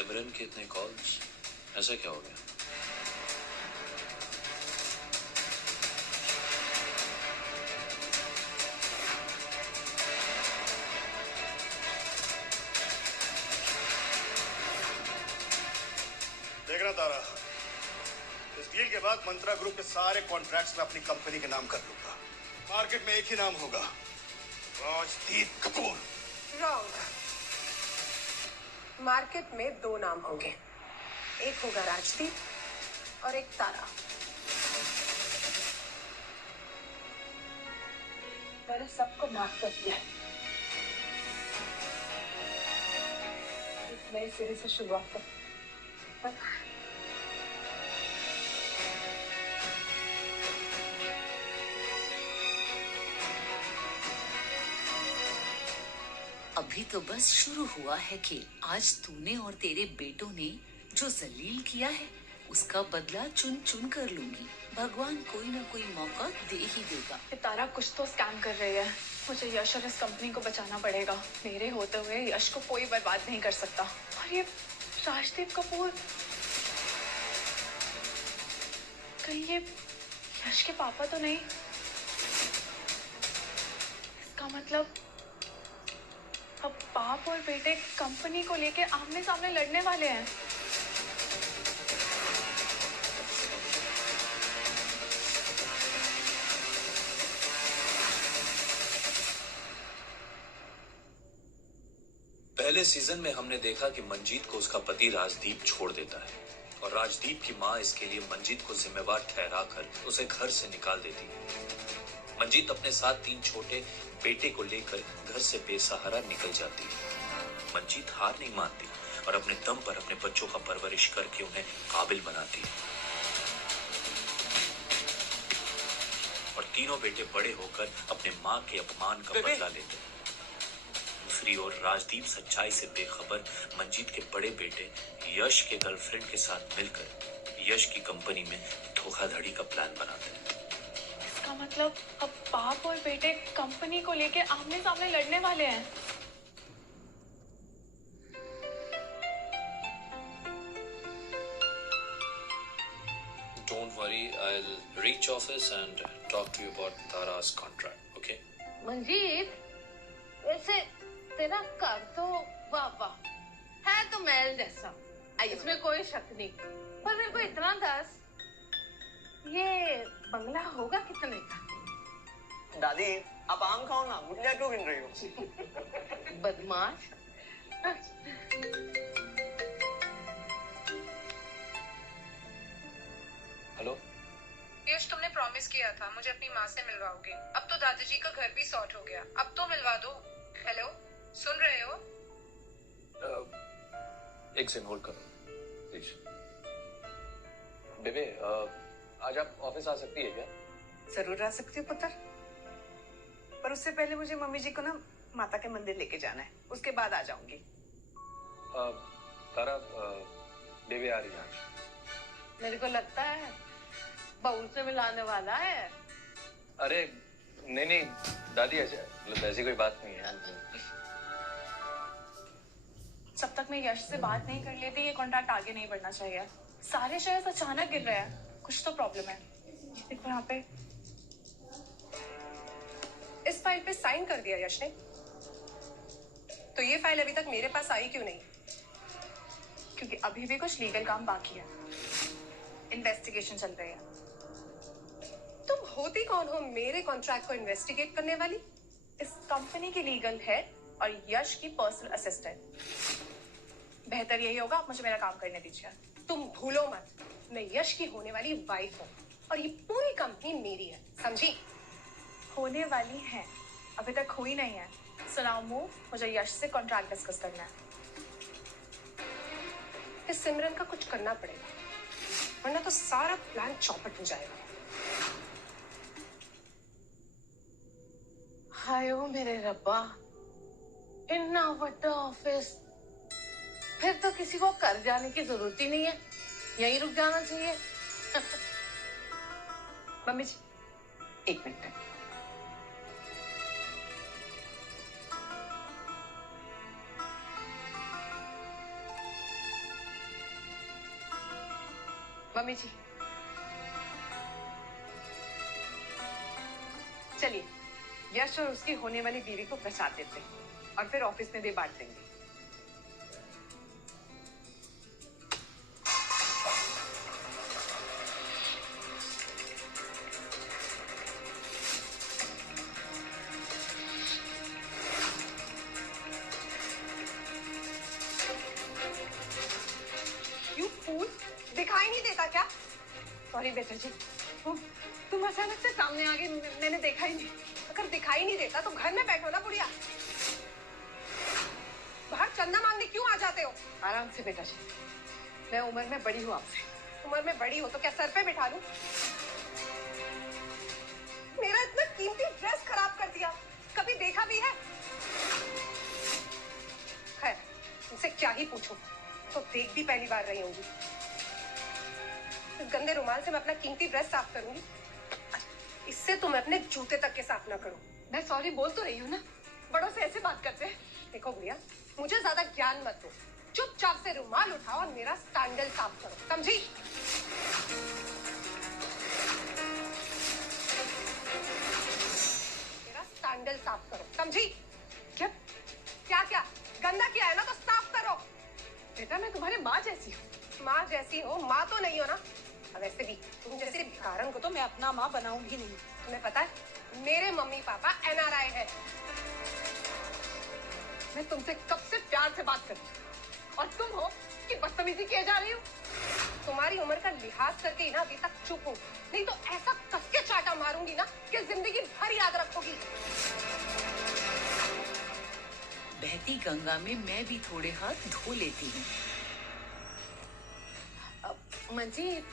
सिमरन के इतने कॉल्स, ऐसा क्या हो गया? देख रहा तारा, इस डील के बाद मंत्रा ग्रुप के सारे कॉन्ट्रैक्ट्स में अपनी कंपनी के नाम कर लूंगा। मार्केट में एक ही नाम होगा, राजदीप कपूर। रॉन्ग। मार्केट में दो नाम होंगे, एक होगा राजदीप और एक तारा। मैंने सबको माफ कर दिया, एक नए सिरे से शुरुआत कर। अभी तो बस शुरू हुआ है खेल। आज तूने और तेरे बेटों ने जो जलील किया है उसका बदला चुन चुन कर लूंगी। भगवान कोई ना कोई मौका दे ही देगा। तारा कुछ तो स्कैम कर रही है। मुझे यश और इस कंपनी को बचाना पड़ेगा। मेरे होते हुए यश को कोई बर्बाद नहीं कर सकता। और ये राजदीप कपूर, कहीं ये यश के पापा तो नहीं? इसका मतलब अब बाप और बेटे कंपनी को लेके आमने सामने लड़ने वाले हैं। पहले सीजन में हमने देखा कि मंजीत को उसका पति राजदीप छोड़ देता है और राजदीप की माँ इसके लिए मंजीत को जिम्मेवार ठहराकर उसे घर से निकाल देती है। मंजीत अपने साथ 3 छोटे बेटे को लेकर घर से बेसहारा निकल जाती है। मंजीत हार नहीं मानती और अपने दम पर अपने बच्चों का परवरिश करके उन्हें काबिल बनाती है। और तीनों बेटे बड़े होकर अपने माँ के अपमान का बदला लेते हैं। दूसरी ओर राजदीप सच्चाई से बेखबर मंजीत के बड़े बेटे यश के गर्लफ्रेंड के साथ मिलकर यश की कंपनी में धोखाधड़ी का प्लान बनाते हैं। इसका मतलब अब बाप और बेटे कंपनी को लेके आमने सामने लड़ने वाले हैं। Don't worry, I'll reach office and talk to you about Tara's contract, okay? Manjeet, वैसे तेरा घर तो वाह है तो महल जैसा, इसमें कोई शक नहीं। पर मेरे को इतना दस, ये बंगला होगा कितने का? दादी, आप आम खाओ ना, गुठलियां क्यों गिन रही हो? बदमाश। हेलो यश, तुमने प्रॉमिस किया था मुझे अपनी माँ से मिलवाओगे। अब तो दादाजी का घर भी सॉर्ट हो गया, अब तो मिलवा दो। हेलो, सुन रहे हो? एक सेकंड होल्ड करो प्लीज। बेबे, आज आप ऑफिस आ सकती है क्या? जरूर आ सकती हूँ पुत्र, पर उससे पहले मुझे मम्मी जी को ना माता के मंदिर लेके जाना है, उसके बाद आ जाऊंगी। तारा, बेबे आ रही है आज। मेरे को लगता है बहू से मिलाने वाला है। अरे नहीं दादी, ऐसी कोई बात नहीं है। जब तक मैं यश से बात नहीं कर लेती ये कॉन्ट्रैक्ट आगे नहीं बढ़ना चाहिए। सारे शेयर्स अचानक गिर रहे हैं, कुछ तो प्रॉब्लम है। देखो यहाँ पे इस फाइल पे साइन कर दिया यश ने, तो ये फाइल अभी तक मेरे पास आई क्यों नहीं? क्योंकि अभी भी कुछ लीगल काम बाकी है, इन्वेस्टिगेशन चल रही है। तुम होती कौन हो मेरे कॉन्ट्रैक्ट को इन्वेस्टिगेट करने वाली? इस कंपनी की लीगल है और यश की पर्सनल असिस्टेंट। बेहतर यही होगा आप मुझे मेरा काम करने दीजिए। तुम भूलो मत, मैं यश की होने वाली वाइफ हूँ और ये पूरी कंपनी मेरी है, समझी? होने वाली है, अभी तक हुई नहीं है। सो नाउ मूव, मुझे यश से कॉन्ट्रैक्ट डिस्कस करना है। इस सिमरन का कुछ करना पड़ेगा, वरना तो सारा प्लान चौपट हो जाएगा। हाय ओ मेरे रब्बा, इतना बड़ा ऑफिस, फिर तो किसी को कर जाने की जरूरत ही नहीं है, यहीं रुक जाना चाहिए। मम्मी जी, एक मिनट। मम्मी जी, चलिए यश और उसकी होने वाली बीवी को प्रसाद देते हैं और फिर ऑफिस में भी बांट देंगे। यू फूल, दिखाई नहीं देता क्या? सॉरी बेटा जी, तुम अचानक से सामने आ गए, मैंने देखा ही नहीं। अगर दिखाई नहीं देता तो घर में बैठो ना बुढ़िया। बाहर चंदा मांगने क्यों आ जाते हो? आराम से बेटा जी, मैं उम्र में बड़ी हूँ आपसे। उम्र में बड़ी हो तो क्या सर पे बिठा लूं? मेरा इतना कीमती ड्रेस खराब कर दिया, कभी देखा भी है? खैर, इनसे क्या ही पूछूं, तो देख भी पहली बार रही होंगी। इस गंदे रुमाल से मैं अपना कीमती ड्रेस साफ करूंगी, इससे तो मैं अपने जूते तक के साफ ना करूं। मैं सॉरी बोल तो रही हूँ ना, बड़ों से ऐसे बात करते हैं। देखो भैया, मुझे ज्यादा ज्ञान मत दो, चुपचाप से रुमाल उठाओ और मेरा स्टैंडल साफ करो, समझी? मेरा स्टैंडल साफ करो, समझी? क्या क्या क्या गंदा किया है ना तो साफ करो। बेटा मैं तुम्हारी माँ जैसी हूँ। माँ जैसी हो, माँ तो नहीं हो ना। वैसे भी तुम जैसे भिखारन को तो मैं अपना माँ बनाऊंगी नहीं। तुम्हें पता है, मेरे मम्मी पापा NRI है। मैं तुमसे कब से प्यार से बात कर रही हूँ और तुम हो कि बदतमीजी किए जा रही हो। तुम्हारी उम्र का लिहाज करके ही ना अभी तक चुप हूँ, नहीं तो ऐसा कस के चाटा मारूंगी ना कि जिंदगी भर याद रखोगी। बहती गंगा में मैं भी थोड़े हाथ धो लेती हूँ। मंजीत,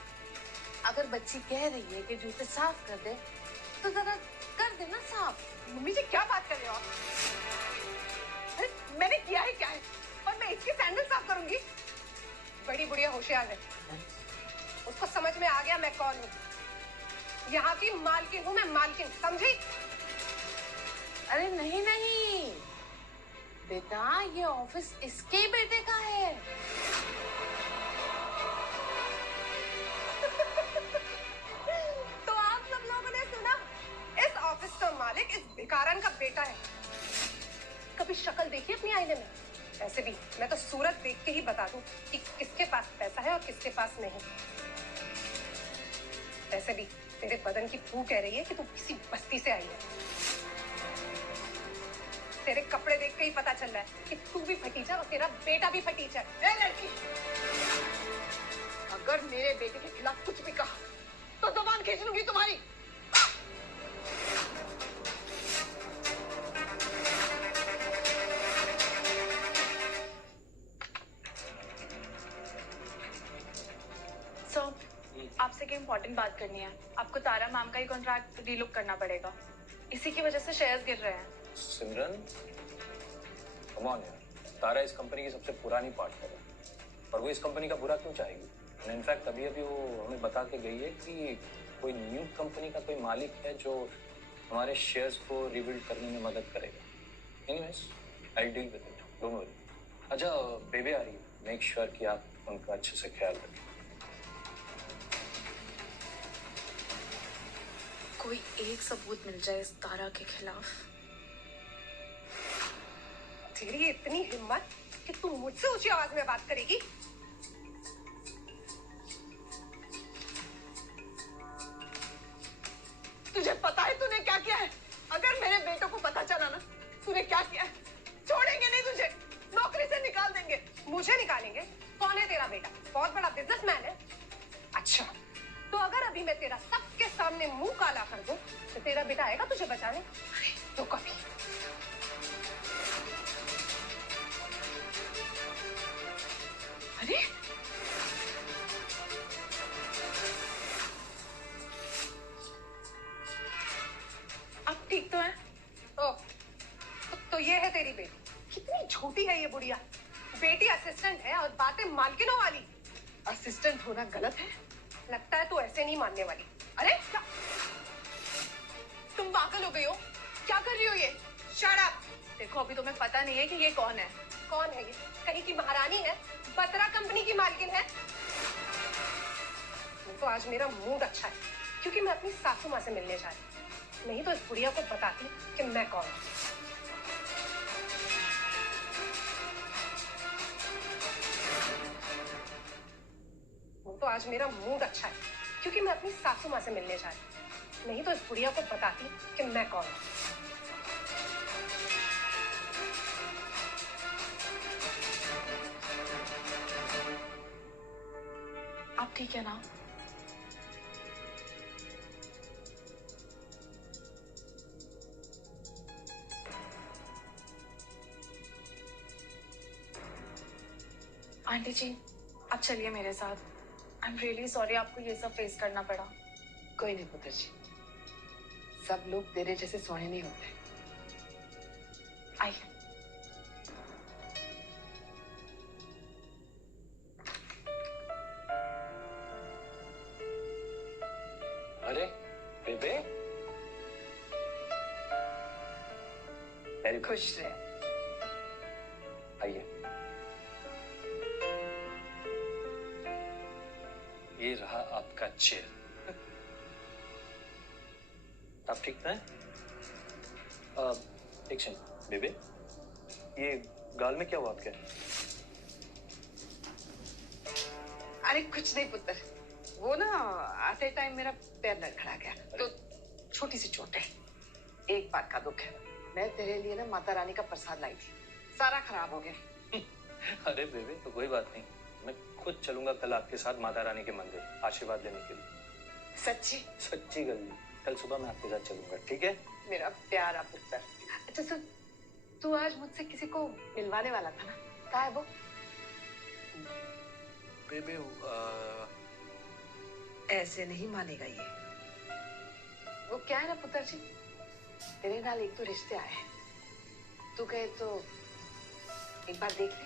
अगर बच्ची कह रही है कि जूते साफ कर दे तो जरा कर देना साफ। मम्मी जी क्या बात कर रहे हो आप? अरे मैंने किया है क्या है, और मैं इसके सैंडल साफ करूंगी? बड़ी बुढ़िया होशियार है, उसको समझ में आ गया मैं कौन हूँ। यहाँ की मालकिन हूँ मैं, मालकिन, समझी? अरे नहीं नहीं बेटा, ये ऑफिस इसके बेटे का है। तो आप सब लोगों ने सुना, इस ऑफिस का मालिक इस भिखारन का बेटा है। कभी शक्ल देखी अपनी आईने में? वैसे भी मैं तो सूरत देख के ही बता दूं कि किसके पास पैसा है और किसके पास नहीं। वैसे भी तेरे बदन की बू कह रही है कि तू किसी बस्ती से आई है। तेरे कपड़े देख के ही पता चल रहा है कि तू भी फटीचा और तेरा बेटा भी फटीचा है। लड़की, अगर मेरे बेटे के खिलाफ कुछ भी कहा तो जुबान खींच लूंगी तुम्हारी। आपसे एक इम्पोर्टेंट बात करनी है। आपको तारा मैम का ही कॉन्ट्रैक्ट रीलुक करना पड़ेगा, इसी की वजह से शेयर्स गिर रहे हैं। सिमरन, कम ऑन यार, तारा इस कंपनी की सबसे पुरानी पार्टनर है और वो इस कंपनी का बुरा क्यों चाहेगी? इनफैक्ट अभी अभी वो हमें बता के गई है कि कोई न्यू कंपनी का कोई मालिक है जो हमारे शेयर्स को रिबिल्ड करने में मदद करेगा। Anyways, I deal with it, don't worry. अच्छा, बेबी आ रही है, मेक श्योर कि आप उनका अच्छे से ख्याल रखें। कोई एक सबूत मिल जाए इस तारा के खिलाफ। तेरी इतनी हिम्मत कि तू मुझसे ऊंची आवाज में बात करेगी? तुझे पता है तूने क्या किया है? अगर मेरे बेटों को पता चला ना तूने क्या किया है, छोड़ेंगे नहीं तुझे, नौकरी से निकाल देंगे। मुझे निकालेंगे? कौन है तेरा बेटा? बहुत बड़ा बिजनेसमैन है। अच्छा, तो अगर अभी मैं तेरा सबके सामने मुंह काला कर दूं तो तेरा बेटा आएगा तुझे बचाने? तो कभी। अरे आप ठीक तो हैं? तो ये है तेरी बेटी। कितनी झूठी है ये बुढ़िया। बेटी असिस्टेंट है और बातें मालकिनों वाली। असिस्टेंट होना गलत है? लगता है तू ऐसे नहीं मानने वाली। अरे क्या तुम पागल हो गई हो? क्या कर रही हो ये? Shut up. देखो, अभी तुम्हें पता नहीं है कि ये कौन है। कौन है ये? कहीं की महारानी है? बत्रा कंपनी की मालकिन है? तो आज मेरा मूड अच्छा है क्योंकि मैं अपनी सासू माँ से मिलने जा रही हूँ। नहीं तो इस बुढ़िया को बताती कि मैं कौन हूँ। तो आज मेरा मूड अच्छा है क्योंकि मैं अपनी सासू माँ से मिलने जा रही हूँ। नहीं तो इस बुढ़िया को बताती कि मैं कौन हूँ। आप ठीक है ना? आंटी जी, आप चलिए मेरे साथ। आई एम रियली सॉरी आपको ये सब फेस करना पड़ा। कोई नहीं पुत्र जी, सब लोग तेरे जैसे सोने नहीं होते। आइए। अरे बेबे, वेरी खुश रहे। आइए। ये रहा आपका चेयर। आप ठीक हैं? एक सेकंड बेबे, ये गाल में क्या हुआ आपके? अरे कुछ नहीं पुत्र, वो ना आते टाइम मेरा पैर लड़खड़ा गया तो छोटी सी चोट है। एक बार का दुख है, मैं तेरे लिए ना माता रानी का प्रसाद लाई थी, सारा खराब हो गया। अरे बेबे तो कोई बात नहीं, मैं खुद चलूंगा कल आपके साथ माता रानी के मंदिर आशीर्वाद लेने के लिए। सच्ची? सच्ची गली, कल सुबह मैं आपके साथ चलूंगा, ठीक है? मेरा प्यारा पुत्र। अच्छा सुन, तू आज मुझसे किसी को मिलवाने वाला था ना, कहाँ है वो? बेबे ऐसे नहीं मानेगा ये। वो क्या है ना पुत्र जी, तेरे नाल एक तो रिश्ते आए हैं, तू कहे तो एक बार देख ले,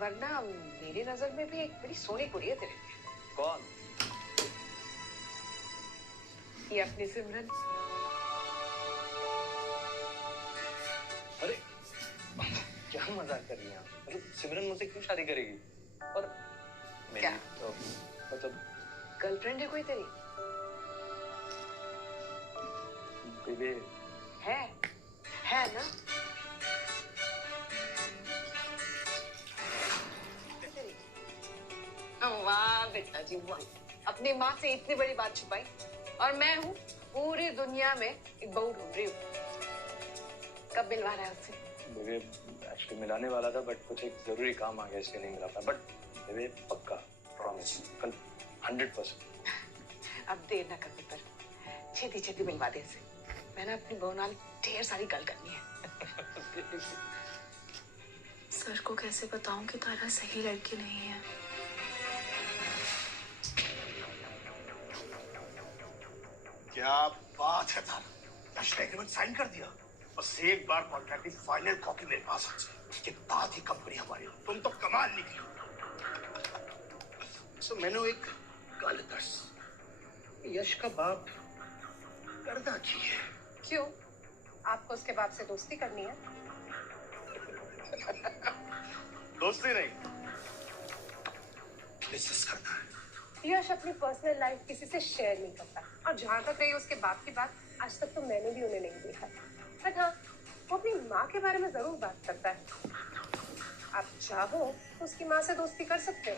वरना मेरी नजर में भी एक बड़ी सोनी कुड़ी है तेरे लिए। कौन? ये अपनी सिमरन। अरे क्या मजाक कर रही हैं आप? मतलब सिमरन मुझसे क्यों शादी करेगी? और मेरी क्या? तो मतलब गर्लफ्रेंड है कोई तेरी? बेबे है ना? वाह बेटा जी वाह, अपनी माँ से इतनी बड़ी बात छुपाई। और मैं हूँ पूरी दुनिया में एक बहू ढूंढ रही हूँ। कब मिलवा रहा है उससे? बेबे एक्चुअली मिलाने वाला था बट कुछ एक जरूरी काम आ गया इसलिए नहीं मिला पाया। बट बेबे पक्का प्रॉमिस कल 100%। अब देर ना कर पुत्र, छेती छेती मिलवा दे इसे। मैंने अपनी बहू नाल ढेर सारी गल करनी है। सर को कैसे बताऊं कि तारा सही लड़की नहीं है? क्या बात है तारा, यश ने एग्रीमेंट साइन कर दिया। बस एक बार कॉन्ट्रैक्ट की फाइनल कॉपी मेरे पास आ जाए, उसके बाद ही कंपनी हमारी। तुम तो कमाल निकली। सो मैंने एक गल दस, यश का बाप करदा की है? क्यों? आपको उसके बाप से दोस्ती करनी है? दोस्ती नहीं, बिजनेस करना है। यश अपनी पर्सनल लाइफ किसी से शेयर नहीं करता, और जहाँ तक रही उसके बाप की बात, आज तक तो मैंने भी उन्हें नहीं देखा। बट हाँ, वो अपनी माँ के बारे में जरूर बात करता है। आप चाहो तो उसकी माँ से दोस्ती कर सकते हो।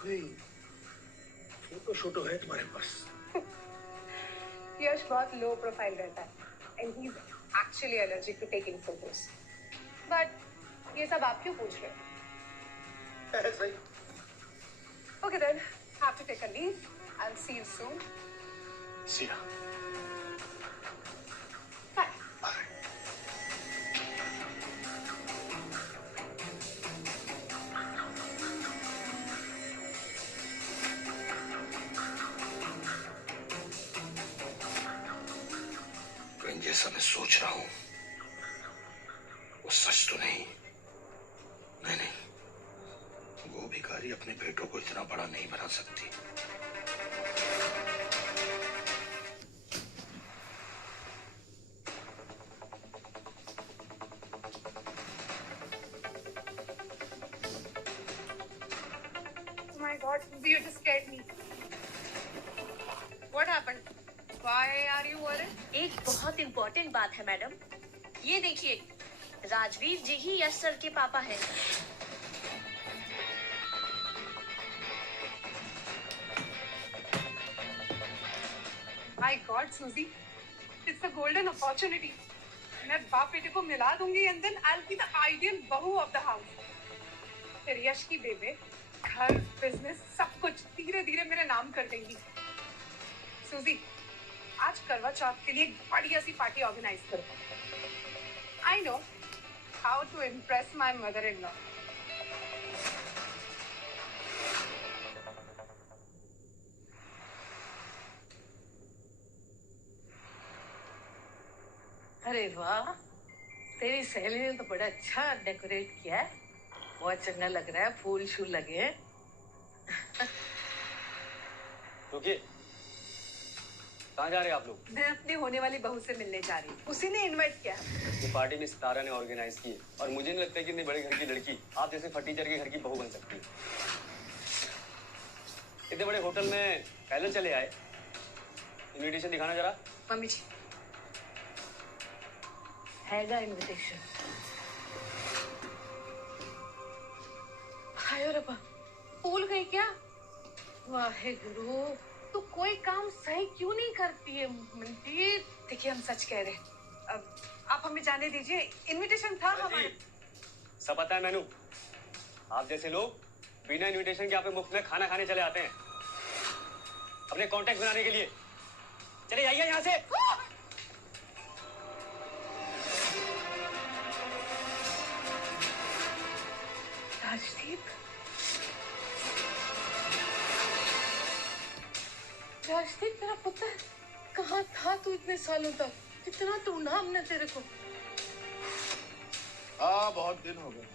कोई फोटो शोटो है तुम्हारे पास? यश बहुत लो प्रोफाइल रहता है, and he is actually allergic to taking photos. But ये सब आप क्यों पूछ रहे हो? ऐसे ही। Okay then, have to take a leave. I'll see you soon. See ya. Bye. Bye. जैसा मैं सोच रहा हूँ वो सच तो नहीं। नहीं, वो भिखारी अपने बेटों को इतना बड़ा नहीं बना सकती। Susie, you just scared me. What happened? Why are you worried? एक बहुत इम्पोर्टेंट बात है मैडम, ये देखिए, राजवीर जी ही यश सर के पापा हैं। My God, Susie, it's a golden opportunity. मैं बाप बेटे को मिला दूंगी and then I'll be the ideal बहू of the house. फिर यश की बेबे घर, बिजनेस, सब कुछ धीरे धीरे मेरे नाम कर देंगी। सूजी, आज करवा चौथ के लिए एक बढ़िया सी पार्टी ऑर्गेनाइज करो। I know how to impress my mother-in-law. अरे वाह, तेरी सहेली ने तो बड़ा अच्छा डेकोरेट किया है, बहुत चंगा लग रहा है, फूल शूल लगे हैं। रुकिए, कहाँ जा रहे हैं आप लोग? मैं अपनी होने वाली बहू से मिलने जा रही हूँ, उसी ने इनवाइट किया। ये पार्टी में सितारा ने ऑर्गेनाइज की है और मुझे नहीं लगता कि इतने बड़े घर की लड़की आप जैसे फटीचर के घर की बहू बन सकती है। इतने बड़े होटल में पहले चले आए, इनविटेशन दिखाना जरा। मम्मी जी, हैगा इनविटेशन। हाय रब्बा, भूल गई क्या? वाहे गुरु, तू कोई काम सही क्यों नहीं करती है मंजीत? देखिए हम सच कह रहे हैं, अब आप हमें जाने दीजिए, इनविटेशन था हमारे। सब पता है मैनू, आप जैसे लोग बिना इनविटेशन के यहाँ पे मुफ्त में खाना खाने चले आते हैं अपने कॉन्टेक्ट बनाने के लिए। चले जाइए यहाँ से। राजदीप, राजदीप मेरा पुत्र, कहाँ था तू इतने सालों तक? कितना ढूंढा हमने तेरे को। हाँ, बहुत दिन हो गए।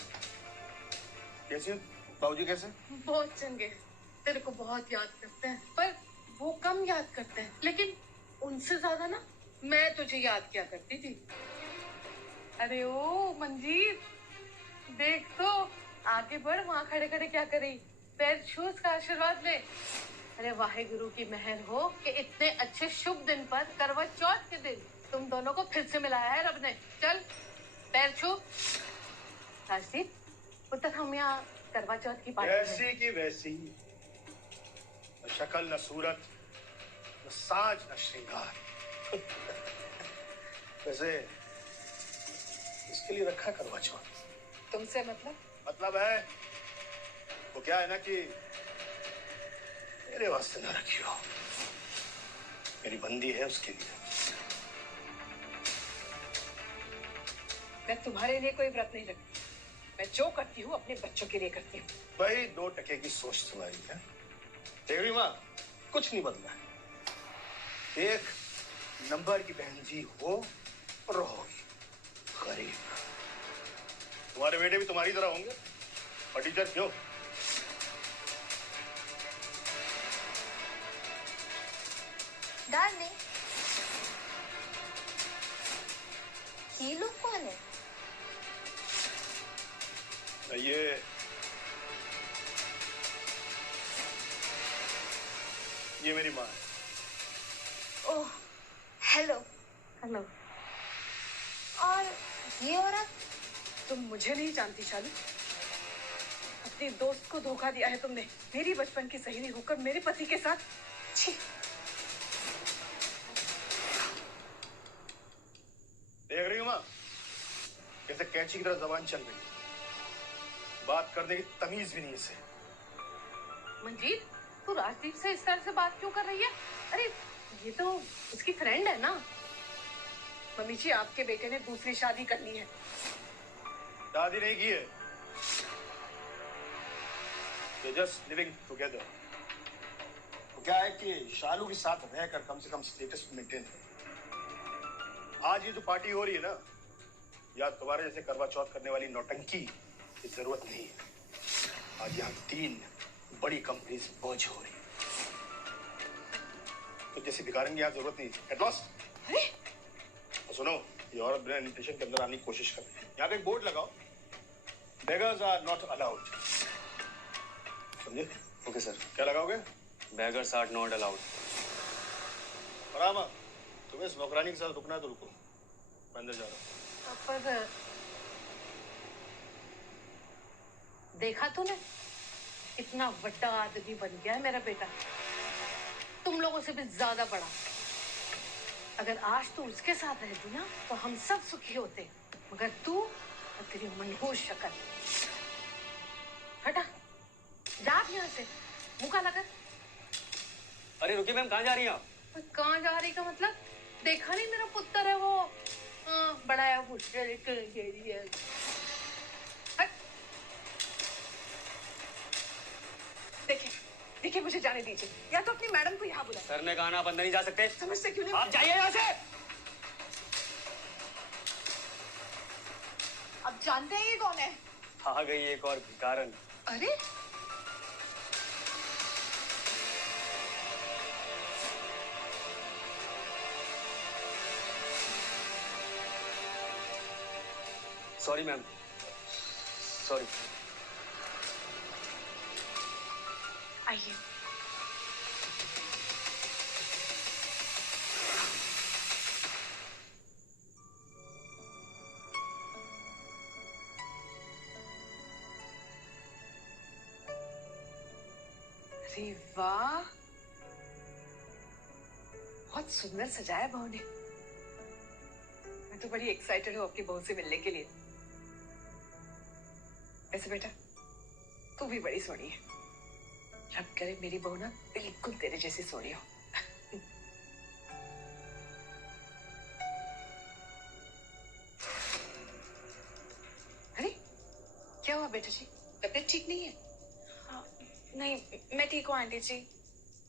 कैसे बाबूजी? कैसे? बहुत चंगे, तेरे को बहुत याद करते हैं, पर वो कम याद करते हैं, लेकिन उनसे ज्यादा ना मैं तुझे याद किया करती थी। अरे ओ मंजीत, देख तो, आगे बढ़, वहाँ खड़े खड़े क्या करी? पैर छू, उसका आशीर्वाद ले। अरे वाहे गुरु की मेहर हो कि इतने अच्छे शुभ दिन पर, करवा चौथ के दिन, तुम दोनों को फिर से मिलाया है रब ने। चल पैर छू। राजदीप पुत्र, हम यहाँ करवा चौथ की पार्टी वैसी की वैसी, न शक्ल न सूरत, न साज न श्रृंगार। वैसे इसके लिए रखा करवा चौथ। तुमसे मतलब? मतलब है वो क्या है ना कि मेरे वास्ते ना रखियो, मेरी बंदी है उसके लिए। मैं तुम्हारे लिए कोई व्रत नहीं रखती, मैं जो करती हूँ अपने बच्चों के लिए करती हूँ। वही 2 टके की सोच तुम्हारी है। तेरी माँ, कुछ नहीं बदला है। एक नंबर की बहन जी हो और रहोगी गरीब। तुम्हारे बेटे भी तुम्हारी तरह होंगे, और टीचर क्यों? डार्लिंग, ये लोग कौन है? ये मेरी माँ है। ओह, हेलो। हेलो। और ये औरत? तुम मुझे नहीं जानती शालू, अपने दोस्त को धोखा दिया है तुमने, मेरी बचपन की सहेली होकर मेरे पति के साथ। छी। देख रही हो माँ, कैसे कैंची की तरह जबान चल रही है, बात करने की तमीज भी नहीं इसे। मंजीत, तू राजदीप से इस तरह से बात क्यों कर रही है? अरे ये तो उसकी फ्रेंड है ना। मम्मी जी, आपके बेटे ने दूसरी शादी कर ली है। शादी नहीं की है, They're just living together। तो क्या है कि शालू के साथ रहकर कम से कम स्टेटस मेंटेन है। आज ये जो पार्टी हो रही है ना, या तुम्हारे जैसे करवा चौथ करने वाली नौटंकी की जरूरत नहीं है। आज यहाँ 3 बड़ी कंपनीज मर्ज हो रही है, तो जैसे भिखारन की यहाँ जरूरत नहीं है। At last, अरे तो सुनो, ये औरत बिना इन्विटेशन के अंदर आने की कोशिश कर रही है। यहाँ पे एक बोर्ड लगाओ, beggars are not allowed। समझे? Okay sir. क्या लगाओगे? Beggars are not allowed. Rama, तुम्हें इस नौकरानी के साथ रुकना है तो रुको, मैं अंदर जा रहा हूँ। पर देखा तूने, इतना बड़ा आदमी बन गया है मेरा बेटा, तुम लोगों से भी ज्यादा बड़ा। अगर आज तू उसके साथ रहती ना तो हम सब सुखी होते, मगर तू और तेरी मनहूस शक्ल। हटा, जा अब यहाँ से, मुंह काला कर। अरे रुकिए मैम, कहाँ जा रही हैं आप? कहाँ जा रही का मतलब? देखा नहीं मेरा पुत्र है वो, बड़ा है पुत्र। देखिए देखिए, मुझे जाने दीजिए, या तो अपनी मैडम को यहाँ बुलाए। सर ने कहा ना आप अंदर नहीं जा सकते। समझते क्यों नहीं? आप जाइए यहाँ से। अब जानते हैं ये कौन है? आ गई एक और भिखारन। अरे सॉरी मैम, सॉरी। आइए। अरे वाह, बहुत सुंदर सजाया बहू ने। मैं तो बड़ी एक्साइटेड हूँ आपकी बहू से मिलने के लिए। वैसे बेटा, तू भी बड़ी सोहनी है। रब करे मेरी बहू ना बिल्कुल तेरे जैसी सोहनी हो। अरे क्या हुआ बेटा जी, तबीयत ठीक नहीं है? नहीं, मैं ठीक हूँ आंटी जी।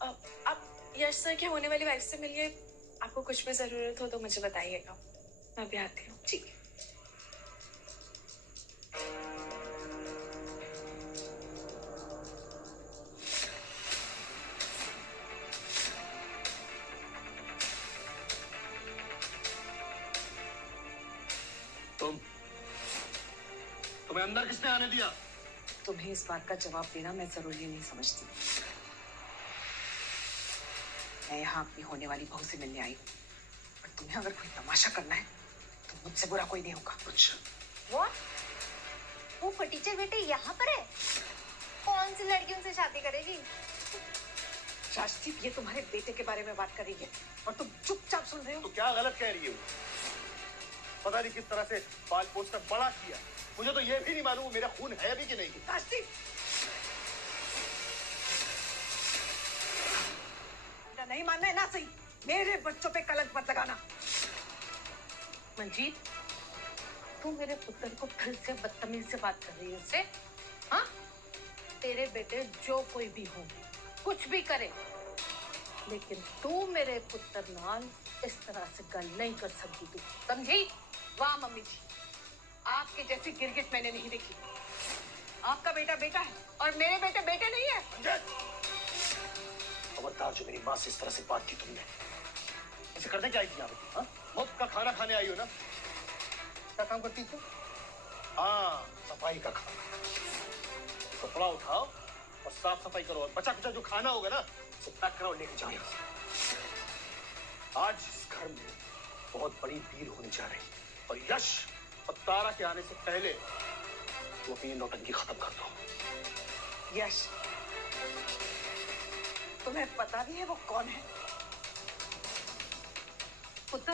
आप यश सर के होने वाली वाइफ से मिलिए। आपको कुछ भी जरूरत हो तो मुझे बताइएगा, मैं भी आती हूँ। ठीक है। तुम्हें अंदर किसने आने दिया? तुम्हें इस बात का जवाब देना मैं जरूरी नहीं समझती। मैं यहाँ अपनी होने वाली बहू से मिलने आई हूँ, और तुम्हें अगर कोई तमाशा करना है तो मुझसे बुरा कोई नहीं होगा। अच्छा, What? वो फटीचर बेटे यहाँ पर है? कौन सी लड़की उनसे शादी करेगी? राजदीप, ये तुम्हारे बेटे के बारे में बात कर रही है और तुम चुपचाप सुन रहे हो। तो क्या गलत कह रही है वो? पता नहीं किस तरह से पाल पोस कर बड़ा किया, मुझे तो ये भी नहीं मालूम मेरा खून है भी कि नहीं। राजदीप, नहीं मानना है ना सही, मेरे बच्चों पे कलंक मत लगाना। मंजीत, तू मेरे पुत्र को फिर से बदतमीज से बात कर रही है उससे? हाँ? तेरे बेटे जो कोई भी हो, कुछ भी करे, लेकिन तू मेरे पुत्र नाल इस तरह से गल नहीं कर सकती। तू समझी? वाह मम्मी जी, आपकी जैसी गिरगिट मैंने नहीं देखी। आपका बेटा बेटा है और मेरे बेटे बेटे नहीं है। खबरदार, जो मेरी माँ से इस तरह से बात की तुमने, ऐसे करने क्या आई थी यहाँ पे? मुफ्त का खाना खाने आई हो ना? क्या काम करती थी? हाँ, सफाई का काम। कपड़ा उठाओ और साफ सफाई करो, और बचा कुचा जो खाना होगा ना उसे पैक कराओ, लेके जाओ यहाँ से। आज इस घर में बहुत बड़ी भीड़ होने जा रही, और यश और तारा के आने से पहले वो अपनी नौटंकी खत्म कर दो। यश, तुम्हें पता भी है वो कौन है? पुत्र,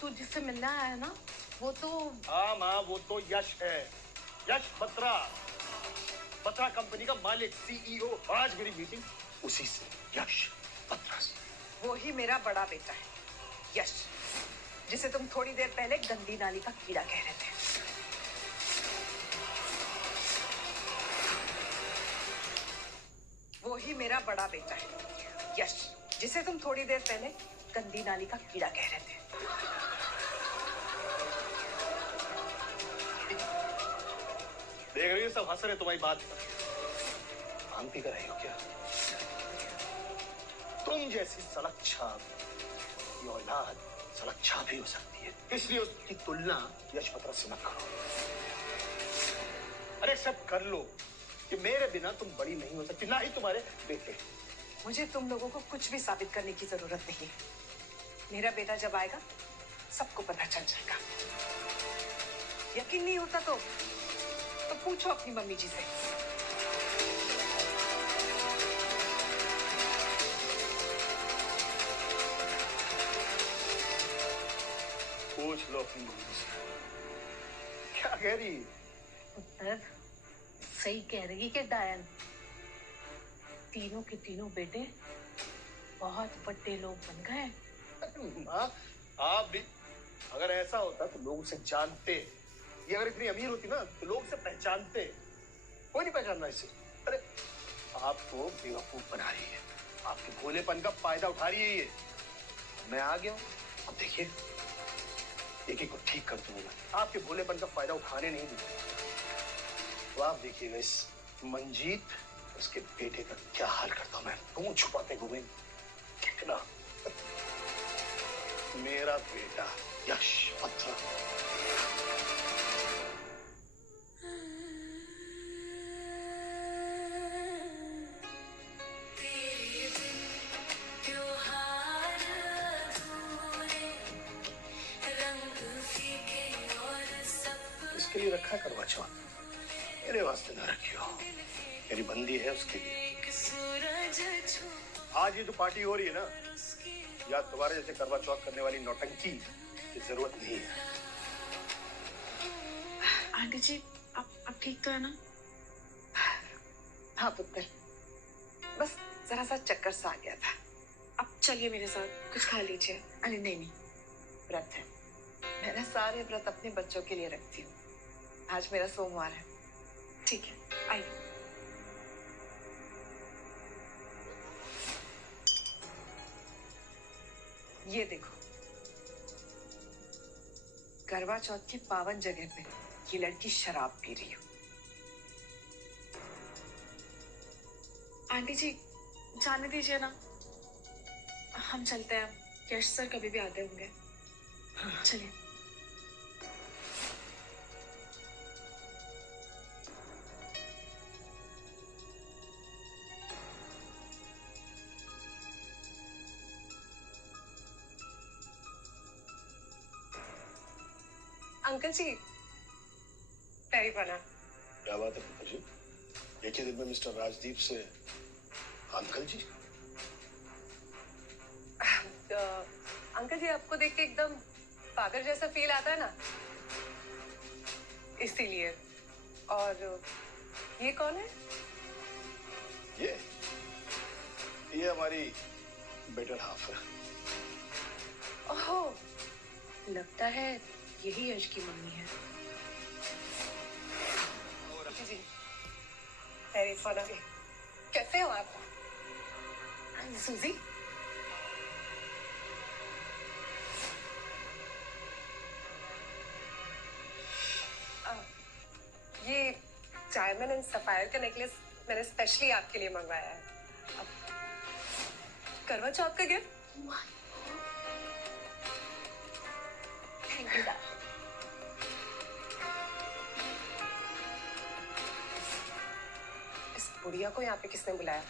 तू जिससे मिलना आया है ना, वो तो... हाँ माँ, वो तो यश है, यश बत्रा, बत्रा कंपनी का मालिक, सीईओ। आज मेरी मीटिंग उसी से, यश बत्रा से। वो ही मेरा बड़ा बेटा है, यश, जिसे तुम थोड़ी देर पहले गंदी नाली का कीड़ा कह रहे थे। वो ही मेरा बड़ा बेटा है, यश, जिसे तुम थोड़ी देर पहले गंदी नाली का कीड़ा कह रहे थे। देख रही हो सब हंस रहे तुम्हारी बात पर। भांग पी कर आई हो क्या? तुम जैसी सड़क छाप की औलाद सड़क छाप ही हो सकती है, इसलिए उसकी तुलना यश बत्रा से मत करो। अरे सब कर लो, कि मेरे बिना तुम बड़ी नहीं हो सकती, ना ही तुम्हारे बेटे। मुझे तुम लोगों को कुछ भी साबित करने की जरूरत नहीं है। मेरा बेटा जब आएगा सबको पता चल जाएगा। यकीन नहीं होता तो पूछो अपनी मम्मी जी से। पूछ लो अपनी मम्मी से। क्या कह रही है? पुत्र सही कह रही है कि डायन तीनों के तीनों बेटे बहुत बड़े लोग बन गए। माँ, आप भी अगर ऐसा होता तो लोग उसे जानते। ये अगर इतनी अमीर होती ना तो लोग उसे पहचानते। कोई नहीं पहचान रहा इसे। अरे आपको बेवकूफ बना रही है, आपके भोलेपन का फायदा उठा रही है ये। मैं आ गया हूँ, अब देखिए एक एक को ठीक कर दूंगा। आपके भोलेपन का फायदा उठाने नहीं दूंगा। तो आप देखिएगा इस मंजीत, उसके बेटे का क्या हाल करता हूं मैं। मुंह छुपाते घूमे कितना। मेरा बेटा यश पत्थर। इसके लिए रखा करवा चौथ, मेरे वास्ते ना रखियो। मेरी बंदी है उसके लिए। आज ये जो पार्टी हो रही है ना, या तुम्हारे जैसे करवा चौथ करने वाली नौटंकी की जरूरत नहीं है। आंटी जी आप ठीक तो है ना? हाँ पुत्र, बस जरा सा चक्कर सा आ गया था। अब चलिए मेरे साथ, कुछ खा लीजिए। अरे नहीं, व्रत है। मैं ना सारे व्रत अपने बच्चों के लिए रखती हूँ। आज मेरा सोमवार है। ठीक है, आइए। ये देखो, करवा चौथ की पावन जगह पे ये लड़की शराब पी रही हो। आंटी जी जाने दीजिए ना, हम चलते हैं। यश सर कभी भी आते होंगे। चलिए। अंकल जी, पैरी बना। क्या बात है पुत्र जी? एक ही दिन में मिस्टर राजदीप से अंकल जी? अंकल जी आपको देख के एकदम फादर जैसा फील आता है ना, इसीलिए। और ये कौन है? ये हमारी बेटर हाफ है। ओह, लगता है यही यश की मम्मी है। जी, पैरी बना। कैसे हो आप? सूजी, ये डायमंड एंड सफायर का नेकलेस मैंने स्पेशली आपके लिए मंगवाया है। करवा चौथ का गिफ्ट। Thank you. इस बुढ़िया को यहाँ पे किसने बुलाया?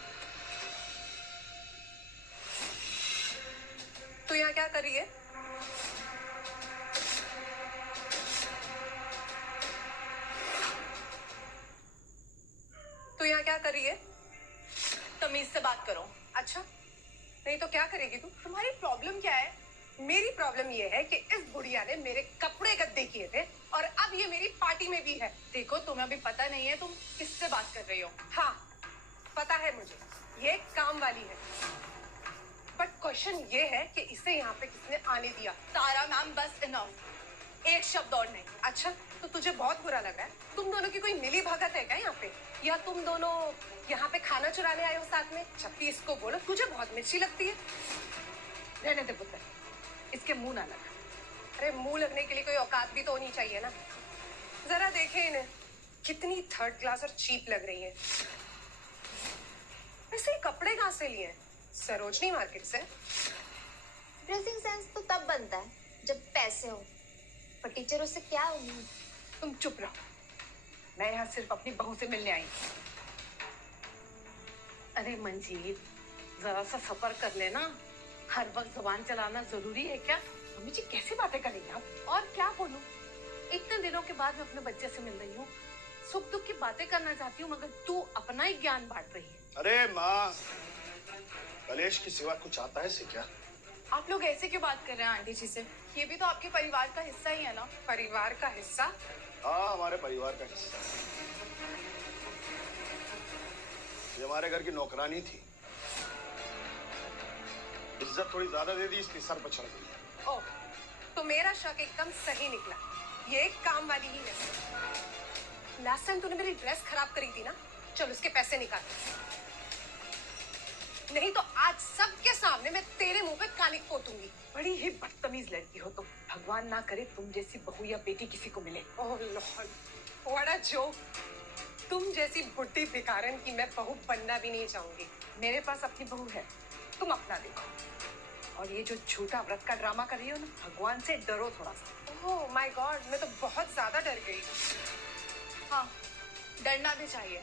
तू यहाँ क्या कर रही है? तू यहाँ क्या कर रही है? तमीज से बात करो। अच्छा, नहीं तो क्या करेगी तू? तुम्हारी प्रॉब्लम क्या है? मेरी प्रॉब्लम ये है कि इस बुढ़िया ने मेरे कपड़े गद्दे किए थे और अब ये मेरी पार्टी में भी है। देखो तुम्हें अभी पता नहीं है तुम किससे बात कर रही हो। हाँ, पता है मुझे, ये काम वाली है। बट क्वेश्चन ये है कि इसे यहाँ पे किसने आने दिया? तारा मैम, बस इनफ। एक शब्द और नहीं। अच्छा, तो तुझे बहुत बुरा लगा है? तुम दोनों की कोई मिली भगत है क्या यहाँ पे? या तुम दोनों यहाँ पे खाना चुराने आए हो साथ में? छप्पी, इसको बोलो, तुझे बहुत मिर्ची लगती है। रहने दे पुत्र, इसके मुंह ना लगा। अरे मुंह लगने के लिए कोई औकात भी तो होनी चाहिए ना। जरा देखें इन्हें, कितनी थर्ड क्लास और चीप लग रही है। वैसे ये कपड़े कहाँ से लिए? सरोजनी मार्केट से। ड्रेसिंग सेंस तो तब बनता है जब पैसे हो, पर टीचरों से क्या उम्मीद? तुम चुप रहो। मैं यहाँ सिर्फ अपनी बहू से मिलने आई। अरे मंजीत, जरा सा सफर कर लेना। हर वक्त जुबान चलाना जरूरी है क्या? मम्मी जी कैसी बातें करेंगे आप? और क्या बोलूं, इतने दिनों के बाद मैं अपने बच्चे से मिल रही हूँ, सुख दुख की बातें करना चाहती हूँ, मगर तू अपना ही ज्ञान बांट रही है। अरे माँ, कलेश की सिवा कुछ आता है से क्या? आप लोग ऐसे क्यों बात कर रहे हैं आंटी जी से? ये भी तो आपके परिवार का हिस्सा ही है ना। परिवार का हिस्सा? हाँ, हमारे परिवार का हिस्सा है। ये हमारे घर की नौकरानी थी, इज्जत थोड़ी ज्यादा दे दी, इसलिए सर पर चढ़ गई। ओह, तो मेरा शक एकदम सही निकला। ये एक काम वाली ही है। लास्ट टाइम तूने मेरी ड्रेस खराब करी थी ना, चल उसके पैसे निकाल, नहीं तो आज सबके सामने मैं तेरे मुंह पे कानिक पोतूंगी। बड़ी ही बदतमीज लड़की हो तुम। भगवान ना करे तुम जैसी बहू या बेटी किसी को मिले। Oh lord, what a joke. तुम जैसी बुढ़ी भिखारन की मैं बहू बनना भी नहीं चाहूंगी। मेरे पास अपनी बहू है, तुम अपना देखो। और ये जो झूठा व्रत का ड्रामा कर रही हो ना, भगवान से डरो थोड़ा सा। ओह माय गॉड, मैं तो बहुत ज्यादा डर गई। हाँ, डरना भी चाहिए,